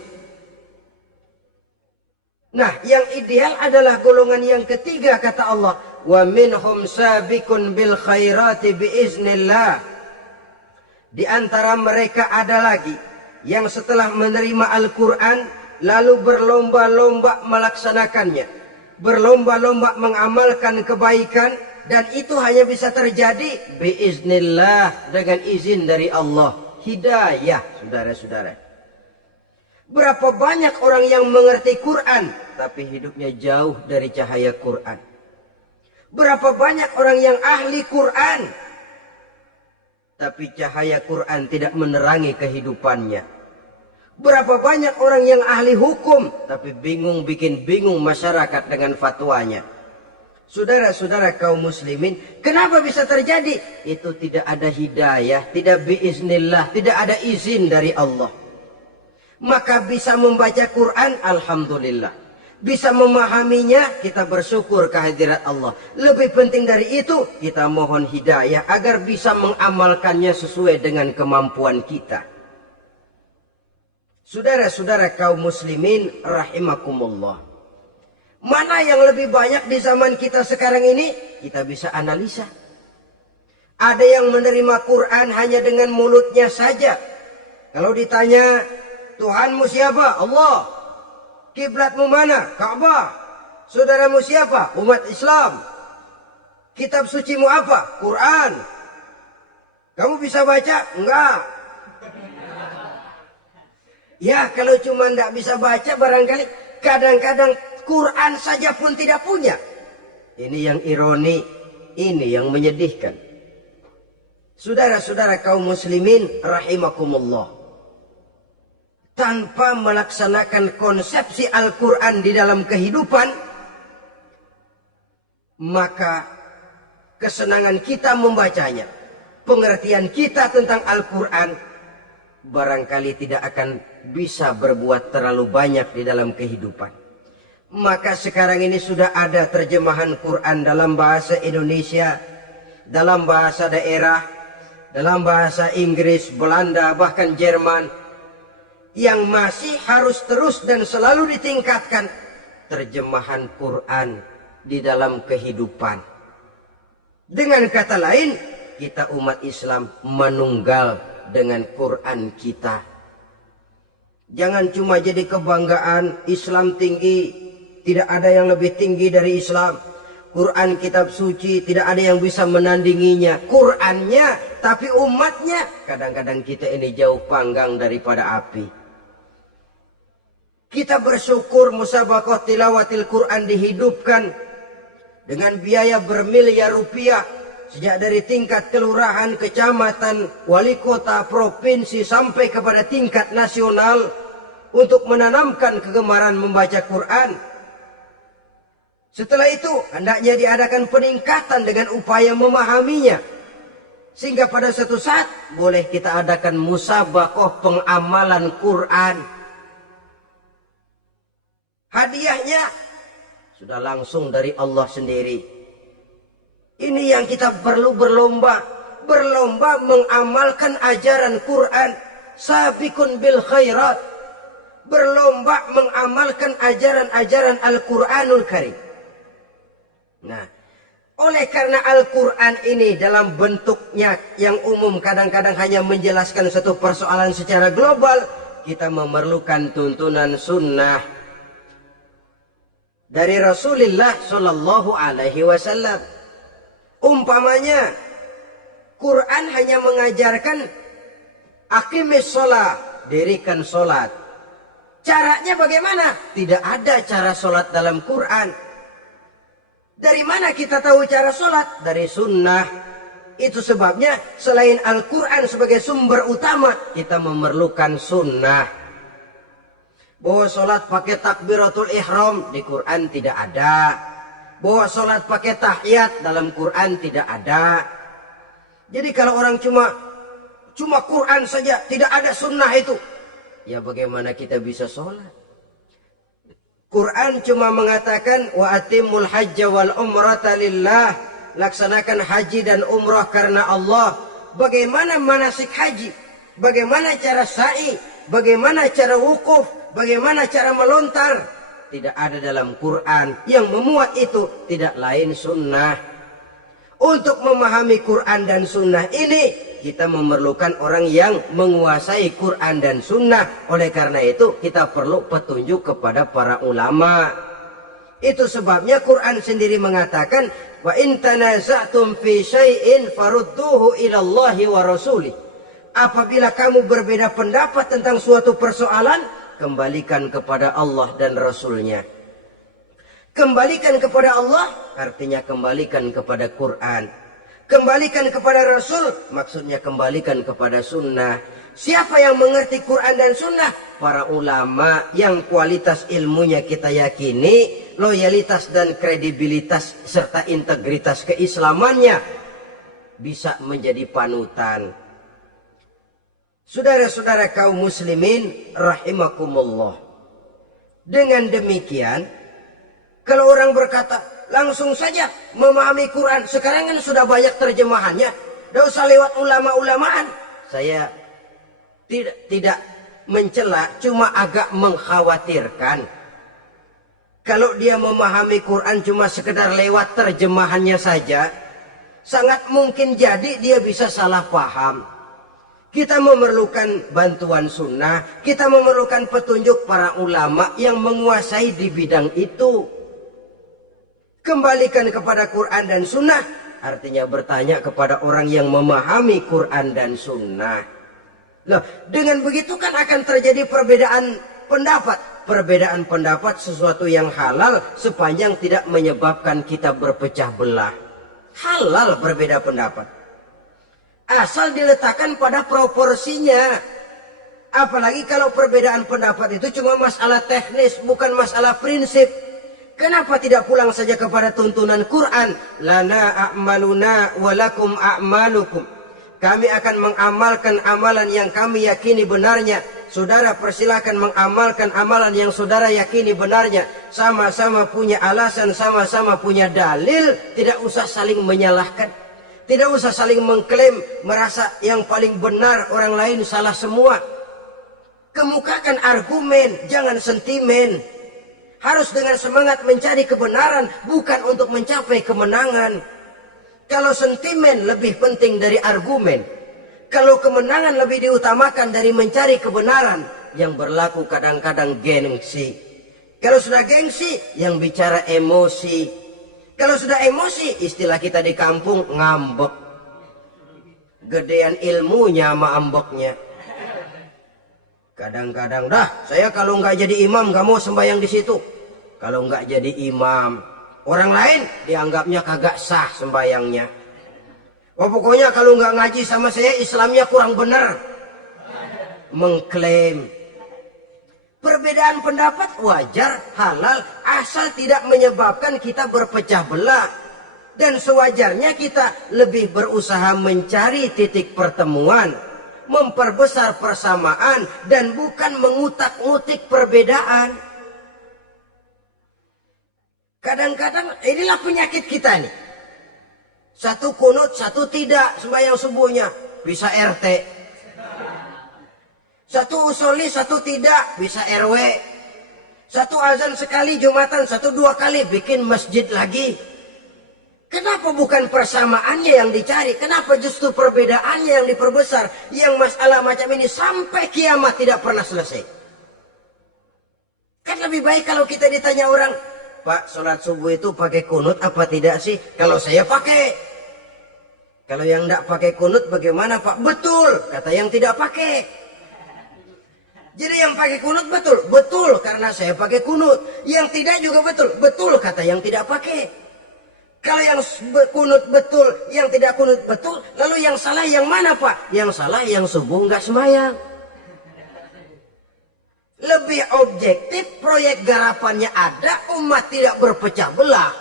Nah, yang ideal adalah golongan yang ketiga kata Allah. Wa minhum sabiqun bil khairati biiznillah. Di antara mereka ada lagi yang setelah menerima Al-Quran lalu berlomba-lomba melaksanakannya. Berlomba-lomba mengamalkan kebaikan. Dan itu hanya bisa terjadi biiznillah, dengan izin dari Allah. Hidayah, saudara-saudara. Berapa banyak orang yang mengerti Quran, tapi hidupnya jauh dari cahaya Quran. Berapa banyak orang yang ahli Quran, tapi cahaya Quran tidak menerangi kehidupannya. Berapa banyak orang yang ahli hukum, tapi bikin bingung masyarakat dengan fatwanya. Saudara-saudara kaum muslimin, kenapa bisa terjadi? Itu tidak ada hidayah, tidak biiznillah, tidak ada izin dari Allah. Maka bisa membaca Quran, alhamdulillah. Bisa memahaminya, kita bersyukur kehadirat Allah. Lebih penting dari itu, kita mohon hidayah agar bisa mengamalkannya sesuai dengan kemampuan kita. Saudara-saudara kaum muslimin, rahimakumullah. Mana yang lebih banyak di zaman kita sekarang ini? Kita bisa analisa. Ada yang menerima Quran hanya dengan mulutnya saja. Kalau ditanya, Tuhanmu siapa? Allah. Kiblatmu mana? Ka'bah. Saudaramu siapa? Umat Islam. Kitab sucimu apa? Quran. Kamu bisa baca? Enggak. Ya, kalau cuma enggak bisa baca barangkali kadang-kadang Quran saja pun tidak punya. Ini yang ironi, ini yang menyedihkan. Saudara-saudara kaum muslimin rahimakumullah. Tanpa melaksanakan konsepsi Al-Quran di dalam kehidupan, maka kesenangan kita membacanya, pengertian kita tentang Al-Quran, barangkali tidak akan bisa berbuat terlalu banyak di dalam kehidupan. Maka sekarang ini sudah ada terjemahan Quran dalam bahasa Indonesia, dalam bahasa daerah, dalam bahasa Inggris, Belanda, bahkan Jerman, yang masih harus terus dan selalu ditingkatkan terjemahan Quran di dalam kehidupan. Dengan kata lain, kita umat Islam menunggal dengan Quran kita. Jangan cuma jadi kebanggaan Islam tinggi, tidak ada yang lebih tinggi dari Islam. Quran kitab suci tidak ada yang bisa menandinginya. Qurannya, tapi umatnya kadang-kadang kita ini jauh panggang daripada api. Kita bersyukur musabaqah tilawatil Quran dihidupkan dengan biaya bermiliar rupiah. Sejak dari tingkat kelurahan, kecamatan, wali kota, provinsi sampai kepada tingkat nasional untuk menanamkan kegemaran membaca Quran. Setelah itu hendaknya diadakan peningkatan dengan upaya memahaminya. Sehingga pada suatu saat boleh kita adakan musabaqah pengamalan Quran. Hadiahnya sudah langsung dari Allah sendiri. Ini yang kita perlu berlomba. Berlomba mengamalkan ajaran Quran. Sabiqun bil khairat. Berlomba mengamalkan ajaran-ajaran Al-Quranul Karim. Nah, oleh karena Al-Quran ini dalam bentuknya yang umum kadang-kadang hanya menjelaskan satu persoalan secara global, kita memerlukan tuntunan sunnah dari Rasulullah Shallallahu Alaihi Wasallam. Umpamanya, Quran hanya mengajarkan aqimis sholat, dirikan sholat. Caranya bagaimana? Tidak ada cara sholat dalam Quran. Dari mana kita tahu cara sholat? Dari sunnah. Itu sebabnya selain Al-Quran sebagai sumber utama, kita memerlukan sunnah. Bahwa sholat pakai takbiratul ihram di Quran tidak ada. Bahwa sholat pakai tahiyat dalam Quran tidak ada. Jadi kalau orang cuma Quran saja, tidak ada sunnah itu, ya bagaimana kita bisa sholat? Quran cuma mengatakan wa atimul hajja wal umrata lillah, laksanakan haji dan umrah karena Allah. Bagaimana manasik haji? Bagaimana cara sa'i? Bagaimana cara wukuf? Bagaimana cara melontar? Tidak ada dalam Quran. Yang memuat itu tidak lain sunnah. Untuk memahami Quran dan sunnah ini, kita memerlukan orang yang menguasai Quran dan sunnah. Oleh karena itu kita perlu petunjuk kepada para ulama. Itu sebabnya Quran sendiri mengatakan wa in tanaza'tum fi syai'in farudduhu ila Allahi wa rasulih. Apabila kamu berbeda pendapat tentang suatu persoalan, kembalikan kepada Allah dan Rasulnya. Kembalikan kepada Allah artinya kembalikan kepada Quran. Kembalikan kepada Rasul, maksudnya kembalikan kepada sunnah. Siapa yang mengerti Quran dan sunnah? Para ulama yang kualitas ilmunya kita yakini, loyalitas dan kredibilitas serta integritas keislamannya bisa menjadi panutan. Saudara-saudara kaum muslimin rahimakumullah. Dengan demikian, kalau orang berkata, langsung saja memahami Quran. Sekarang kan sudah banyak terjemahannya. Tidak usah lewat ulama-ulamaan. Saya tidak mencela, cuma agak mengkhawatirkan. Kalau dia memahami Quran cuma sekedar lewat terjemahannya saja, sangat mungkin jadi dia bisa salah paham. Kita memerlukan bantuan sunnah. Kita memerlukan petunjuk para ulama yang menguasai di bidang itu. Kembalikan kepada Quran dan sunnah artinya bertanya kepada orang yang memahami Quran dan sunnah. Loh, dengan begitu kan akan terjadi perbedaan pendapat. Perbedaan pendapat sesuatu yang halal sepanjang tidak menyebabkan kita berpecah belah. Halal berbeda pendapat. Asal diletakkan pada proporsinya. Apalagi kalau perbedaan pendapat itu cuma masalah teknis, bukan masalah prinsip. Kenapa tidak pulang saja kepada tuntunan Quran? Lana a'maluna walakum a'malukum. Kami akan mengamalkan amalan yang kami yakini benarnya. Saudara persilakan mengamalkan amalan yang saudara yakini benarnya. Sama-sama punya alasan, sama-sama punya dalil. Tidak usah saling menyalahkan. Tidak usah saling mengklaim, merasa yang paling benar, orang lain salah semua. Kemukakan argumen, jangan sentimen. Harus dengan semangat mencari kebenaran, bukan untuk mencapai kemenangan. Kalau sentimen lebih penting dari argumen, kalau kemenangan lebih diutamakan dari mencari kebenaran, yang berlaku kadang-kadang gengsi. Kalau sudah gengsi, yang bicara emosi. Kalau sudah emosi, istilah kita di kampung, ngambek. Gedean ilmunya sama ambeknya. Kadang-kadang, dah saya kalau nggak jadi imam nggak mau sembahyang di situ. Kalau nggak jadi imam, orang lain dianggapnya kagak sah sembahyangnya. Oh pokoknya kalau nggak ngaji sama saya Islamnya kurang benar. Mengklaim. Perbedaan pendapat wajar, halal, asal tidak menyebabkan kita berpecah belah. Dan sewajarnya kita lebih berusaha mencari titik pertemuan, memperbesar persamaan, dan bukan mengutak-ngutik perbedaan. Kadang-kadang inilah penyakit kita nih. Satu kunut, satu tidak sembahyang subuhnya, bisa RT. Satu usoli, satu tidak, bisa RW. Satu azan sekali Jumatan, satu dua kali bikin masjid lagi. Kenapa bukan persamaannya yang dicari? Kenapa justru perbedaannya yang diperbesar? Yang masalah macam ini sampai kiamat tidak pernah selesai. Kan lebih baik kalau kita ditanya orang, Pak, sholat subuh itu pakai kunut apa tidak sih? Kalau saya pakai. Kalau yang tidak pakai kunut bagaimana Pak? Betul, kata yang tidak pakai. Jadi yang pakai kunut betul, betul karena saya pakai kunut. Yang tidak juga betul, betul kata yang tidak pakai. Kalau yang kunut betul, yang tidak kunut betul, lalu yang salah yang mana Pak? Yang salah yang subuh nggak sembahyang. Lebih objektif, proyek garapannya ada, umat tidak berpecah belah.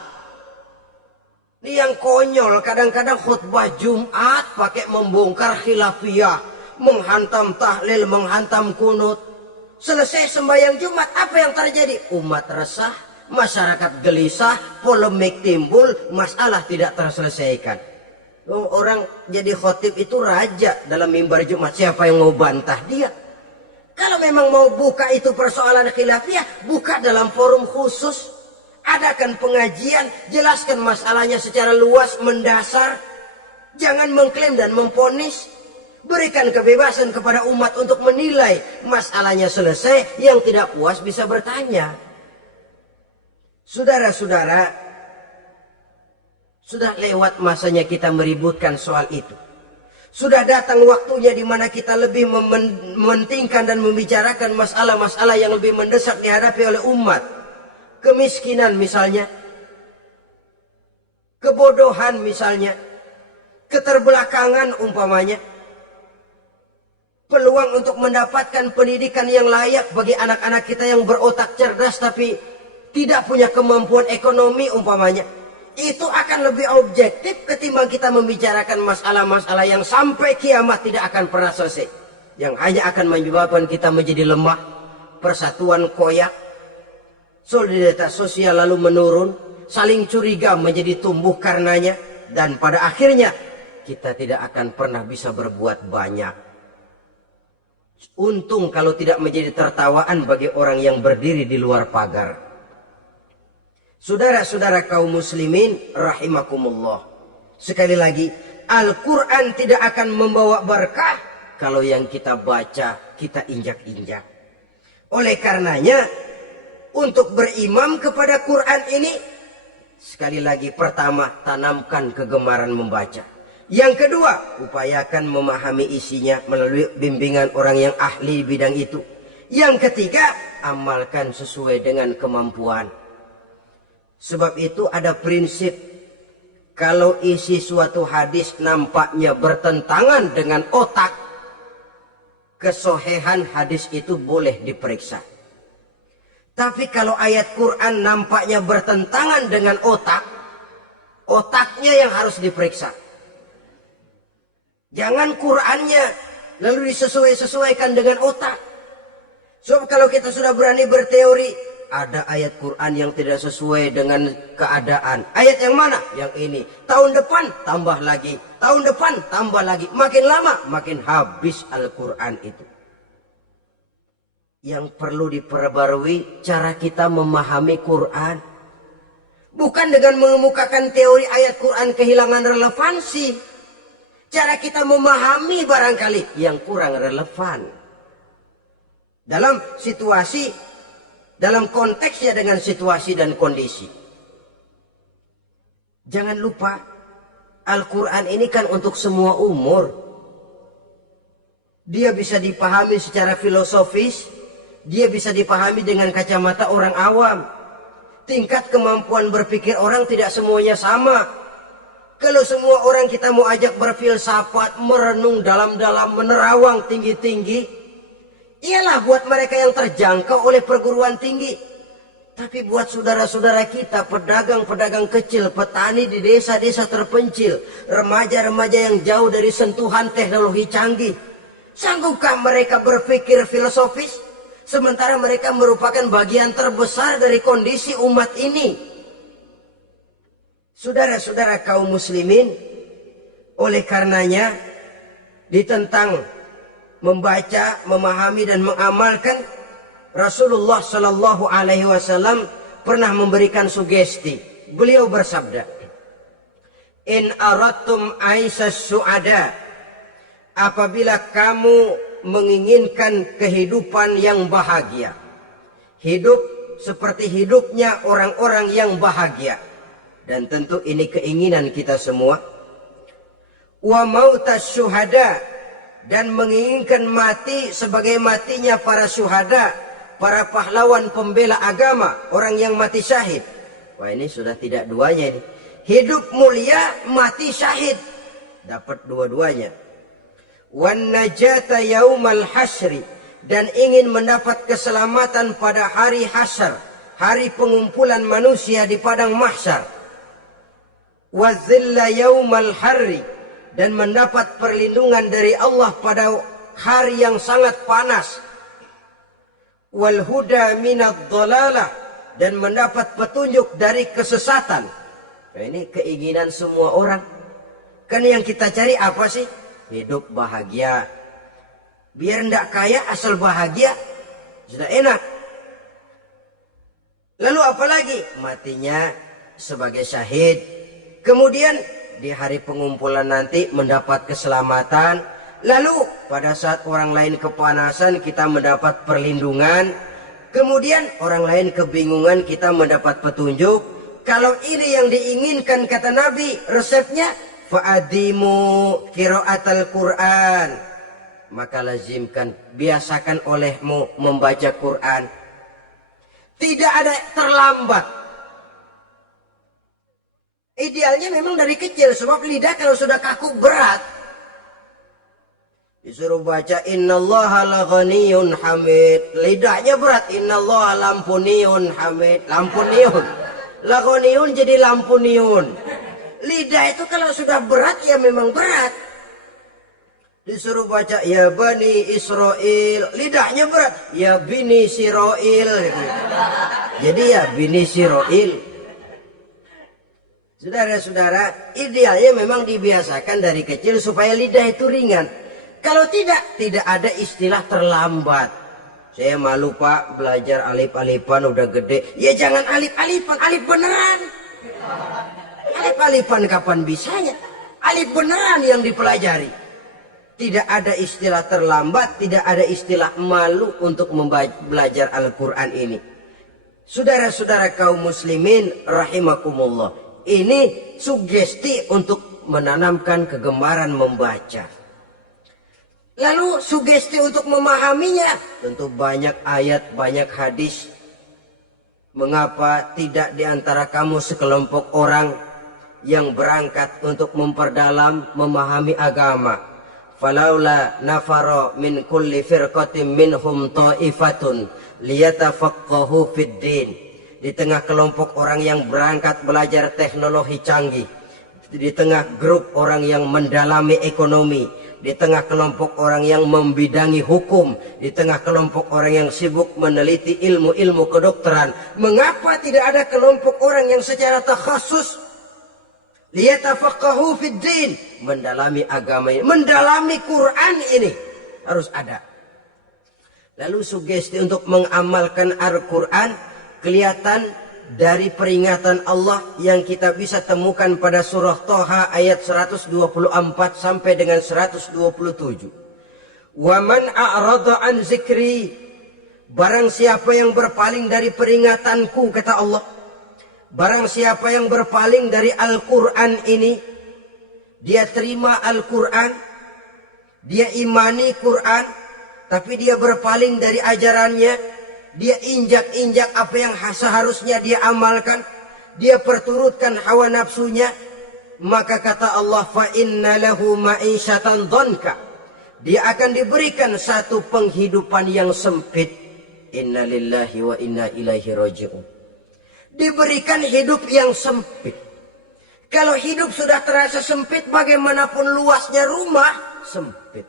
Ini yang konyol, kadang-kadang khutbah Jumat pakai membongkar khilafiyah, menghantam tahlil, menghantam kunut. Selesai sembahyang Jumat, apa yang terjadi? Umat resah, masyarakat gelisah, polemik timbul, masalah tidak terselesaikan. Orang jadi khotib itu raja dalam mimbar Jumat, siapa yang mau bantah dia? Kalau memang mau buka itu persoalan khilafiyah, buka dalam forum khusus. Adakan pengajian, jelaskan masalahnya secara luas, mendasar. Jangan mengklaim dan memponis. Berikan kebebasan kepada umat untuk menilai. Masalahnya selesai, yang tidak puas bisa bertanya. Saudara-saudara, sudah lewat masanya kita meributkan soal itu. Sudah datang waktunya di mana kita lebih mementingkan dan membicarakan masalah-masalah yang lebih mendesak dihadapi oleh umat. Kemiskinan misalnya, kebodohan misalnya, keterbelakangan umpamanya. Peluang untuk mendapatkan pendidikan yang layak bagi anak-anak kita yang berotak cerdas tapi tidak punya kemampuan ekonomi umpamanya. Itu akan lebih objektif ketimbang kita membicarakan masalah-masalah yang sampai kiamat tidak akan pernah selesai. Yang hanya akan menyebabkan kita menjadi lemah, persatuan koyak, solidaritas sosial lalu menurun, saling curiga menjadi tumbuh karenanya, dan pada akhirnya kita tidak akan pernah bisa berbuat banyak. Untung kalau tidak menjadi tertawaan bagi orang yang berdiri di luar pagar. Saudara-saudara kaum muslimin rahimakumullah. Sekali lagi, Al-Quran tidak akan membawa berkah kalau yang kita baca kita injak-injak. Oleh karenanya, untuk berimam kepada Quran ini, sekali lagi pertama, tanamkan kegemaran membaca. Yang kedua, upayakan memahami isinya melalui bimbingan orang yang ahli bidang itu. Yang ketiga, amalkan sesuai dengan kemampuan. Sebab itu ada prinsip, kalau isi suatu hadis nampaknya bertentangan dengan otak, kesohihan hadis itu boleh diperiksa. Tapi kalau ayat Quran nampaknya bertentangan dengan otak, otaknya yang harus diperiksa. Jangan Qurannya lalu disesuaikan dengan otak. Sebab kalau kita sudah berani berteori, ada ayat Quran yang tidak sesuai dengan keadaan. Ayat yang mana? Yang ini. Tahun depan tambah lagi. tahun depan tambah lagi, makin lama makin habis Al-Quran itu. Yang perlu diperbarui cara kita memahami Quran. Bukan dengan mengemukakan teori ayat Quran kehilangan relevansi. Cara kita memahami barangkali yang kurang relevan. Dalam situasi, dalam konteksnya dengan situasi dan kondisi. Jangan lupa, Al-Quran ini kan untuk semua umur. Dia bisa dipahami secara filosofis, dia bisa dipahami dengan kacamata orang awam. Tingkat kemampuan berpikir orang tidak semuanya sama. Kalau semua orang kita mau ajak berfilsafat, merenung dalam-dalam, menerawang tinggi-tinggi, ialah buat mereka yang terjangkau oleh perguruan tinggi. Tapi buat saudara-saudara kita, pedagang-pedagang kecil, petani di desa-desa terpencil, remaja-remaja yang jauh dari sentuhan teknologi canggih, sanggupkah mereka berpikir filosofis? Sementara mereka merupakan bagian terbesar dari kondisi umat ini. Saudara-saudara kaum muslimin, oleh karenanya ditentang membaca, memahami dan mengamalkan, Rasulullah Shallallahu Alaihi Wasallam pernah memberikan sugesti. Beliau bersabda, "In aradtum aisas su'ada, apabila kamu menginginkan kehidupan yang bahagia, hidup seperti hidupnya orang-orang yang bahagia." Dan tentu ini keinginan kita semua. Wa mautas syuhada, dan menginginkan mati sebagai matinya para syuhada, para pahlawan pembela agama, orang yang mati syahid. Wah, ini sudah tidak duanya ini. Hidup mulia, mati syahid. Dapat dua-duanya. Wan najata yaumal hasyri, dan ingin mendapat keselamatan pada hari hasyar, hari pengumpulan manusia di padang mahsyar. Wazilla yaumal harri, dan mendapat perlindungan dari Allah pada hari yang sangat panas. Wal huda minad dhalalah, dan mendapat petunjuk dari kesesatan. Nah, ini keinginan semua orang. Kan yang kita cari apa sih? Hidup bahagia. Biar ndak kaya asal bahagia, sudah enak. Lalu apa lagi? Matinya sebagai syahid. Kemudian di hari pengumpulan nanti mendapat keselamatan. Lalu pada saat orang lain kepanasan kita mendapat perlindungan. Kemudian orang lain kebingungan kita mendapat petunjuk. Kalau ini yang diinginkan kata Nabi, resepnya fa'adimu qiraatal Quran. Maka lazimkan, biasakan olehmu membaca Quran. Tidak ada terlambat. Idealnya memang dari kecil, sebab lidah kalau sudah kaku berat. Disuruh baca innallaha laghaniyun hamid, lidahnya berat. Innallaha lampuniyun hamid, lampuniyun. Laghaniyun jadi lampuniyun. Lidah itu kalau sudah berat ya memang berat. Disuruh baca ya bani Israel, lidahnya berat. Ya bini Siroil. Jadi ya bini Siroil. Saudara-saudara, idealnya memang dibiasakan dari kecil supaya lidah itu ringan. Kalau tidak ada istilah terlambat. Saya malu pak, belajar alif-alifan udah gede. Ya jangan alif-alifan, alif beneran. Alif-alifan kapan bisanya? Alif beneran yang dipelajari. Tidak ada istilah terlambat, tidak ada istilah malu untuk belajar Al-Quran ini. Saudara-saudara kaum muslimin rahimakumullah. Ini sugesti untuk menanamkan kegemaran membaca. Lalu sugesti untuk memahaminya. Tentu banyak ayat, banyak hadis. Mengapa tidak diantara kamu sekelompok orang yang berangkat untuk memperdalam, memahami agama? Falaula nafara min kulli firqatin minhum ta'ifatun liyatafaqahu fid din. Di tengah kelompok orang yang berangkat belajar teknologi canggih, di tengah grup orang yang mendalami ekonomi, di tengah kelompok orang yang membidangi hukum, di tengah kelompok orang yang sibuk meneliti ilmu-ilmu kedokteran, mengapa tidak ada kelompok orang yang secara takhasus Liyatafaqahu fid din, mendalami agama ini, mendalami Quran ini harus ada. Lalu sugesti untuk mengamalkan Al-Quran kelihatan dari peringatan Allah yang kita bisa temukan pada surah Thaha ayat 124 sampai dengan 127. Wa man a'rada an zikri, barang siapa yang berpaling dari peringatanku, kata Allah, barang siapa yang berpaling dari Al-Quran ini, dia terima Al-Quran, dia imani Quran, tapi dia berpaling dari ajarannya, dia injak-injak apa yang seharusnya dia amalkan, dia perturutkan hawa nafsunya, maka kata Allah, fa inna lahu ma'isyatan dhanka, dia akan diberikan satu penghidupan yang sempit. Inna lillahi wa inna ilaihi raji'un. Diberikan hidup yang sempit. Kalau hidup sudah terasa sempit, bagaimanapun luasnya rumah, sempit.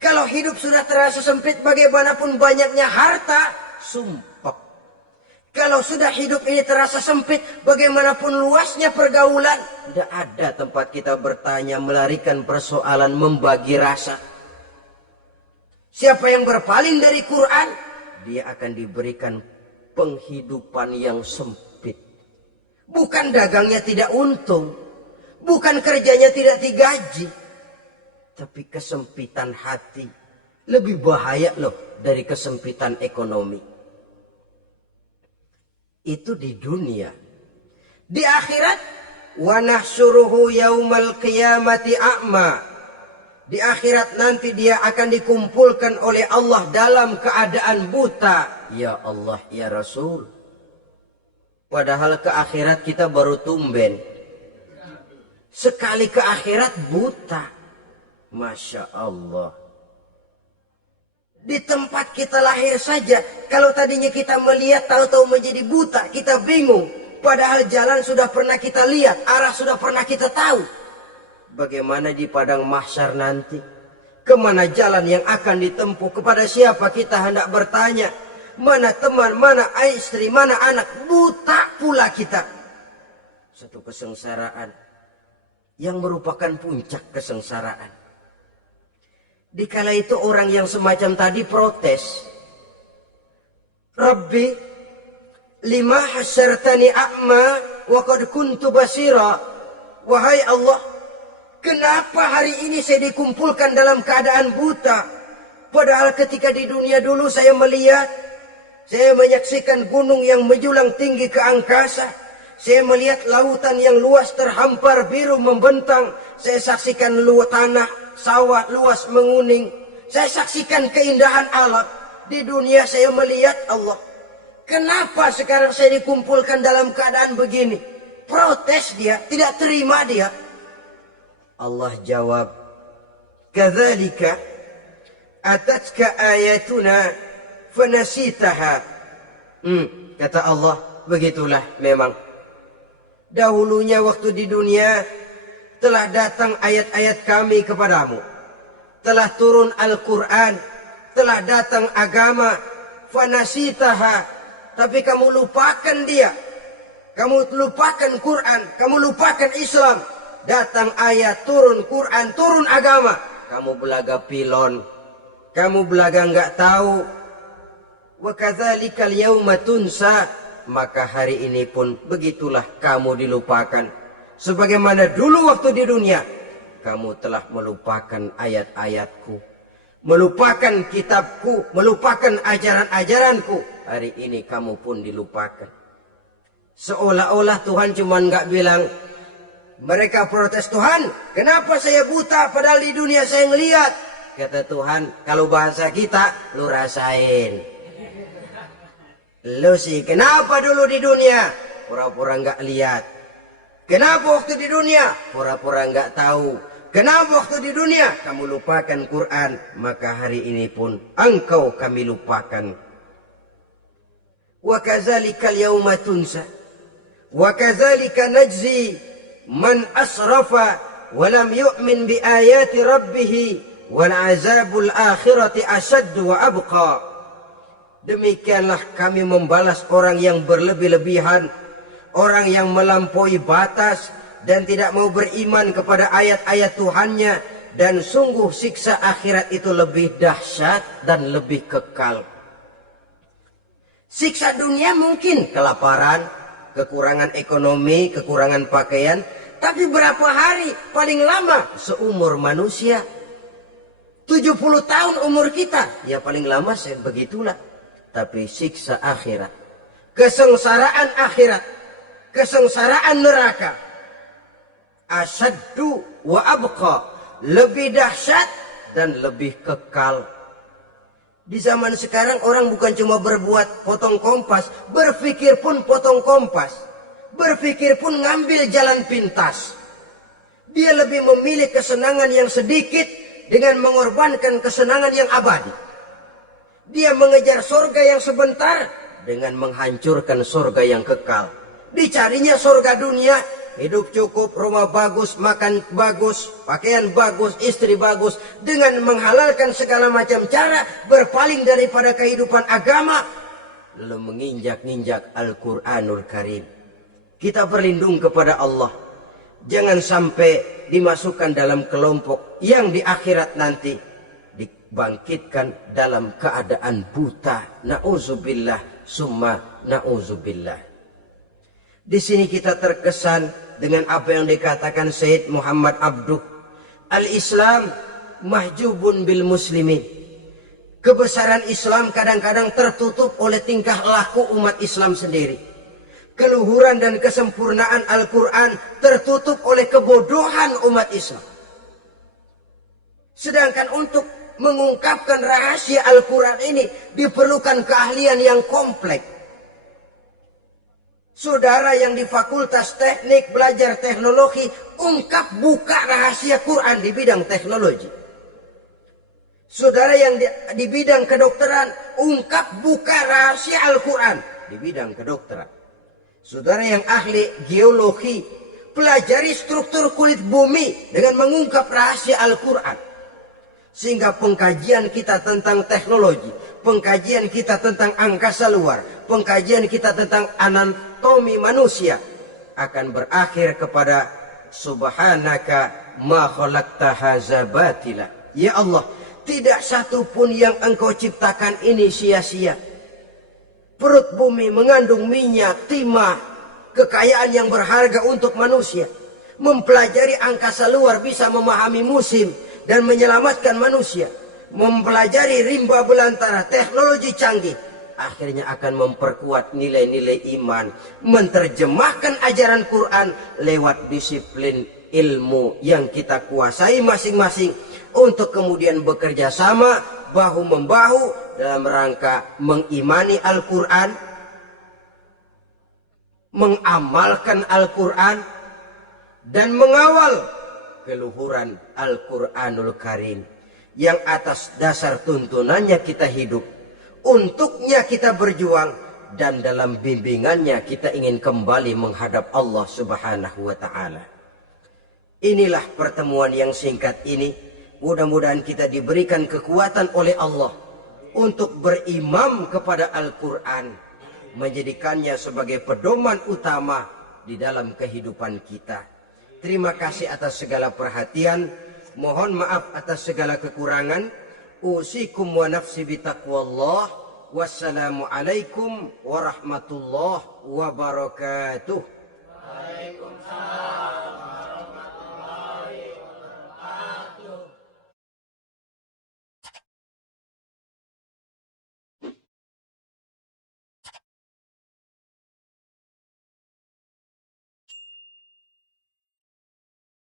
Kalau hidup sudah terasa sempit, bagaimanapun banyaknya harta, sumpek. Kalau sudah hidup ini terasa sempit, bagaimanapun luasnya pergaulan, tidak ada tempat kita bertanya, melarikan persoalan, membagi rasa. Siapa yang berpaling dari Quran, dia akan diberikan penghidupan yang sempit. Bukan dagangnya tidak untung, bukan kerjanya tidak digaji, tapi kesempitan hati lebih bahaya loh dari kesempitan ekonomi. Itu di dunia. Di akhirat, wa nahsyuruhu yaumal qiyamati a'ma. Di akhirat nanti dia akan dikumpulkan oleh Allah dalam keadaan buta. Ya Allah, ya Rasul. Padahal ke akhirat kita baru tumben. Sekali ke akhirat buta. Masya Allah. Di tempat kita lahir saja, kalau tadinya kita melihat, tahu-tahu menjadi buta, kita bingung. Padahal jalan sudah pernah kita lihat, arah sudah pernah kita tahu. Bagaimana di padang mahsyar nanti? Kemana jalan yang akan ditempuh? Kepada siapa kita hendak bertanya? Mana teman, mana istri, mana anak? Buta pula kita. Satu kesengsaraan yang merupakan puncak kesengsaraan. Dikala itu orang yang semacam tadi protes. Rabbi, lima hasyartani a'ma wa qad kuntu basira. Wahai Allah, kenapa hari ini saya dikumpulkan dalam keadaan buta? Padahal ketika di dunia dulu saya melihat, saya menyaksikan gunung yang menjulang tinggi ke angkasa. Saya melihat lautan yang luas terhampar biru membentang. Saya saksikan tanah, sawah luas menguning. Saya saksikan keindahan alam. Di dunia saya melihat Allah. Kenapa sekarang saya dikumpulkan dalam keadaan begini? Protes dia, tidak terima dia. Allah jawab, kadzalika atatka ayatuna fanasitaha. Kata Allah, begitulah memang. Dahulunya waktu di dunia telah datang ayat-ayat kami kepadamu. Telah turun Al-Quran. Telah datang agama. Fanasitaha. Tapi kamu lupakan dia. Kamu lupakan Quran. Kamu lupakan Islam. Datang ayat, turun Quran, turun agama. Kamu belaga pilon. Kamu belaga enggak tahu. Wa kadzalikal yauma tunsa. Maka hari ini pun begitulah kamu dilupakan. Sebagaimana dulu waktu di dunia, kamu telah melupakan ayat-ayatku, melupakan kitabku, melupakan ajaran-ajaranku. Hari ini kamu pun dilupakan. Seolah-olah Tuhan cuma nggak bilang, mereka protes, Tuhan, kenapa saya buta padahal di dunia saya ngelihat. Kata Tuhan, kalau bahasa kita, lu rasain. Lu sih, kenapa dulu di dunia? Pura-pura nggak lihat. Kenapa waktu di dunia? Pura-pura nggak tahu. Kenapa waktu di dunia? Kamu lupakan Quran. Maka hari ini pun engkau kami lupakan. Wa kadzalika al-yawma tunsa. Wa kadzalika najzi man asrafa wa lam yu'min bi ayati rabbih wal azabul akhirati ashaddu wa abqa. Demikianlah kami membalas orang yang berlebih-lebihan, orang yang melampaui batas dan tidak mau beriman kepada ayat-ayat Tuhannya, dan sungguh siksa akhirat itu lebih dahsyat dan lebih kekal. Siksa dunia mungkin kelaparan, kekurangan ekonomi, kekurangan pakaian, tapi berapa hari paling lama seumur manusia? 70 tahun umur kita, ya paling lama begitulah. Tapi siksa akhirat, kesengsaraan akhirat, kesengsaraan neraka, asyaddu wa abqa, lebih dahsyat dan lebih kekal. Di zaman sekarang orang bukan cuma berbuat potong kompas, berpikir pun potong kompas, berpikir pun ngambil jalan pintas. Dia lebih memilih kesenangan yang sedikit dengan mengorbankan kesenangan yang abadi. Dia mengejar surga yang sebentar dengan menghancurkan surga yang kekal. Dicarinya surga dunia, hidup cukup, rumah bagus, makan bagus, pakaian bagus, istri bagus, dengan menghalalkan segala macam cara, berpaling daripada kehidupan agama, lalu menginjak-injak Al-Quranul Karim. Kita berlindung kepada Allah, jangan sampai dimasukkan dalam kelompok yang di akhirat nanti dibangkitkan dalam keadaan buta. Na'udzubillah summa na'udzubillah. Di sini kita terkesan dengan apa yang dikatakan Sayyid Muhammad Abduh, al-Islam mahjubun bil muslimin. Kebesaran Islam kadang-kadang tertutup oleh tingkah laku umat Islam sendiri. Keluhuran dan kesempurnaan Al-Quran tertutup oleh kebodohan umat Islam. Sedangkan untuk mengungkapkan rahasia Al-Quran ini diperlukan keahlian yang kompleks. Saudara yang di fakultas teknik belajar teknologi, ungkap buka rahasia Quran di bidang teknologi. Saudara yang di bidang kedokteran, ungkap buka rahasia Al-Quran di bidang kedokteran. Saudara yang ahli geologi, pelajari struktur kulit bumi dengan mengungkap rahasia Al-Quran. Sehingga pengkajian kita tentang teknologi, pengkajian kita tentang angkasa luar, pengkajian kita tentang anatomi manusia akan berakhir kepada subhanaka ma khalaqta hadza batila. Ya Allah, tidak satu pun yang Engkau ciptakan ini sia-sia. Perut bumi mengandung minyak, timah, kekayaan yang berharga untuk manusia. Mempelajari angkasa luar bisa memahami musim dan menyelamatkan manusia. Mempelajari rimba belantara, teknologi canggih, akhirnya akan memperkuat nilai-nilai iman. Menerjemahkan ajaran Quran lewat disiplin ilmu yang kita kuasai masing-masing, untuk kemudian bekerja sama bahu-membahu dalam rangka mengimani Al-Quran, mengamalkan Al-Quran, dan mengawal keluhuran Al-Quranul Karim yang atas dasar tuntunannya kita hidup, untuknya kita berjuang, dan dalam bimbingannya kita ingin kembali menghadap Allah Subhanahu wa Ta'ala. Inilah pertemuan yang singkat ini. Mudah-mudahan kita diberikan kekuatan oleh Allah untuk berimam kepada Al-Quran, menjadikannya sebagai pedoman utama di dalam kehidupan kita. Terima kasih atas segala perhatian. Mohon maaf atas segala kekurangan. Usikum wa nafsi bitaqwallah. Wassalamualaikum warahmatullahi wabarakatuh. Waalaikumsalam.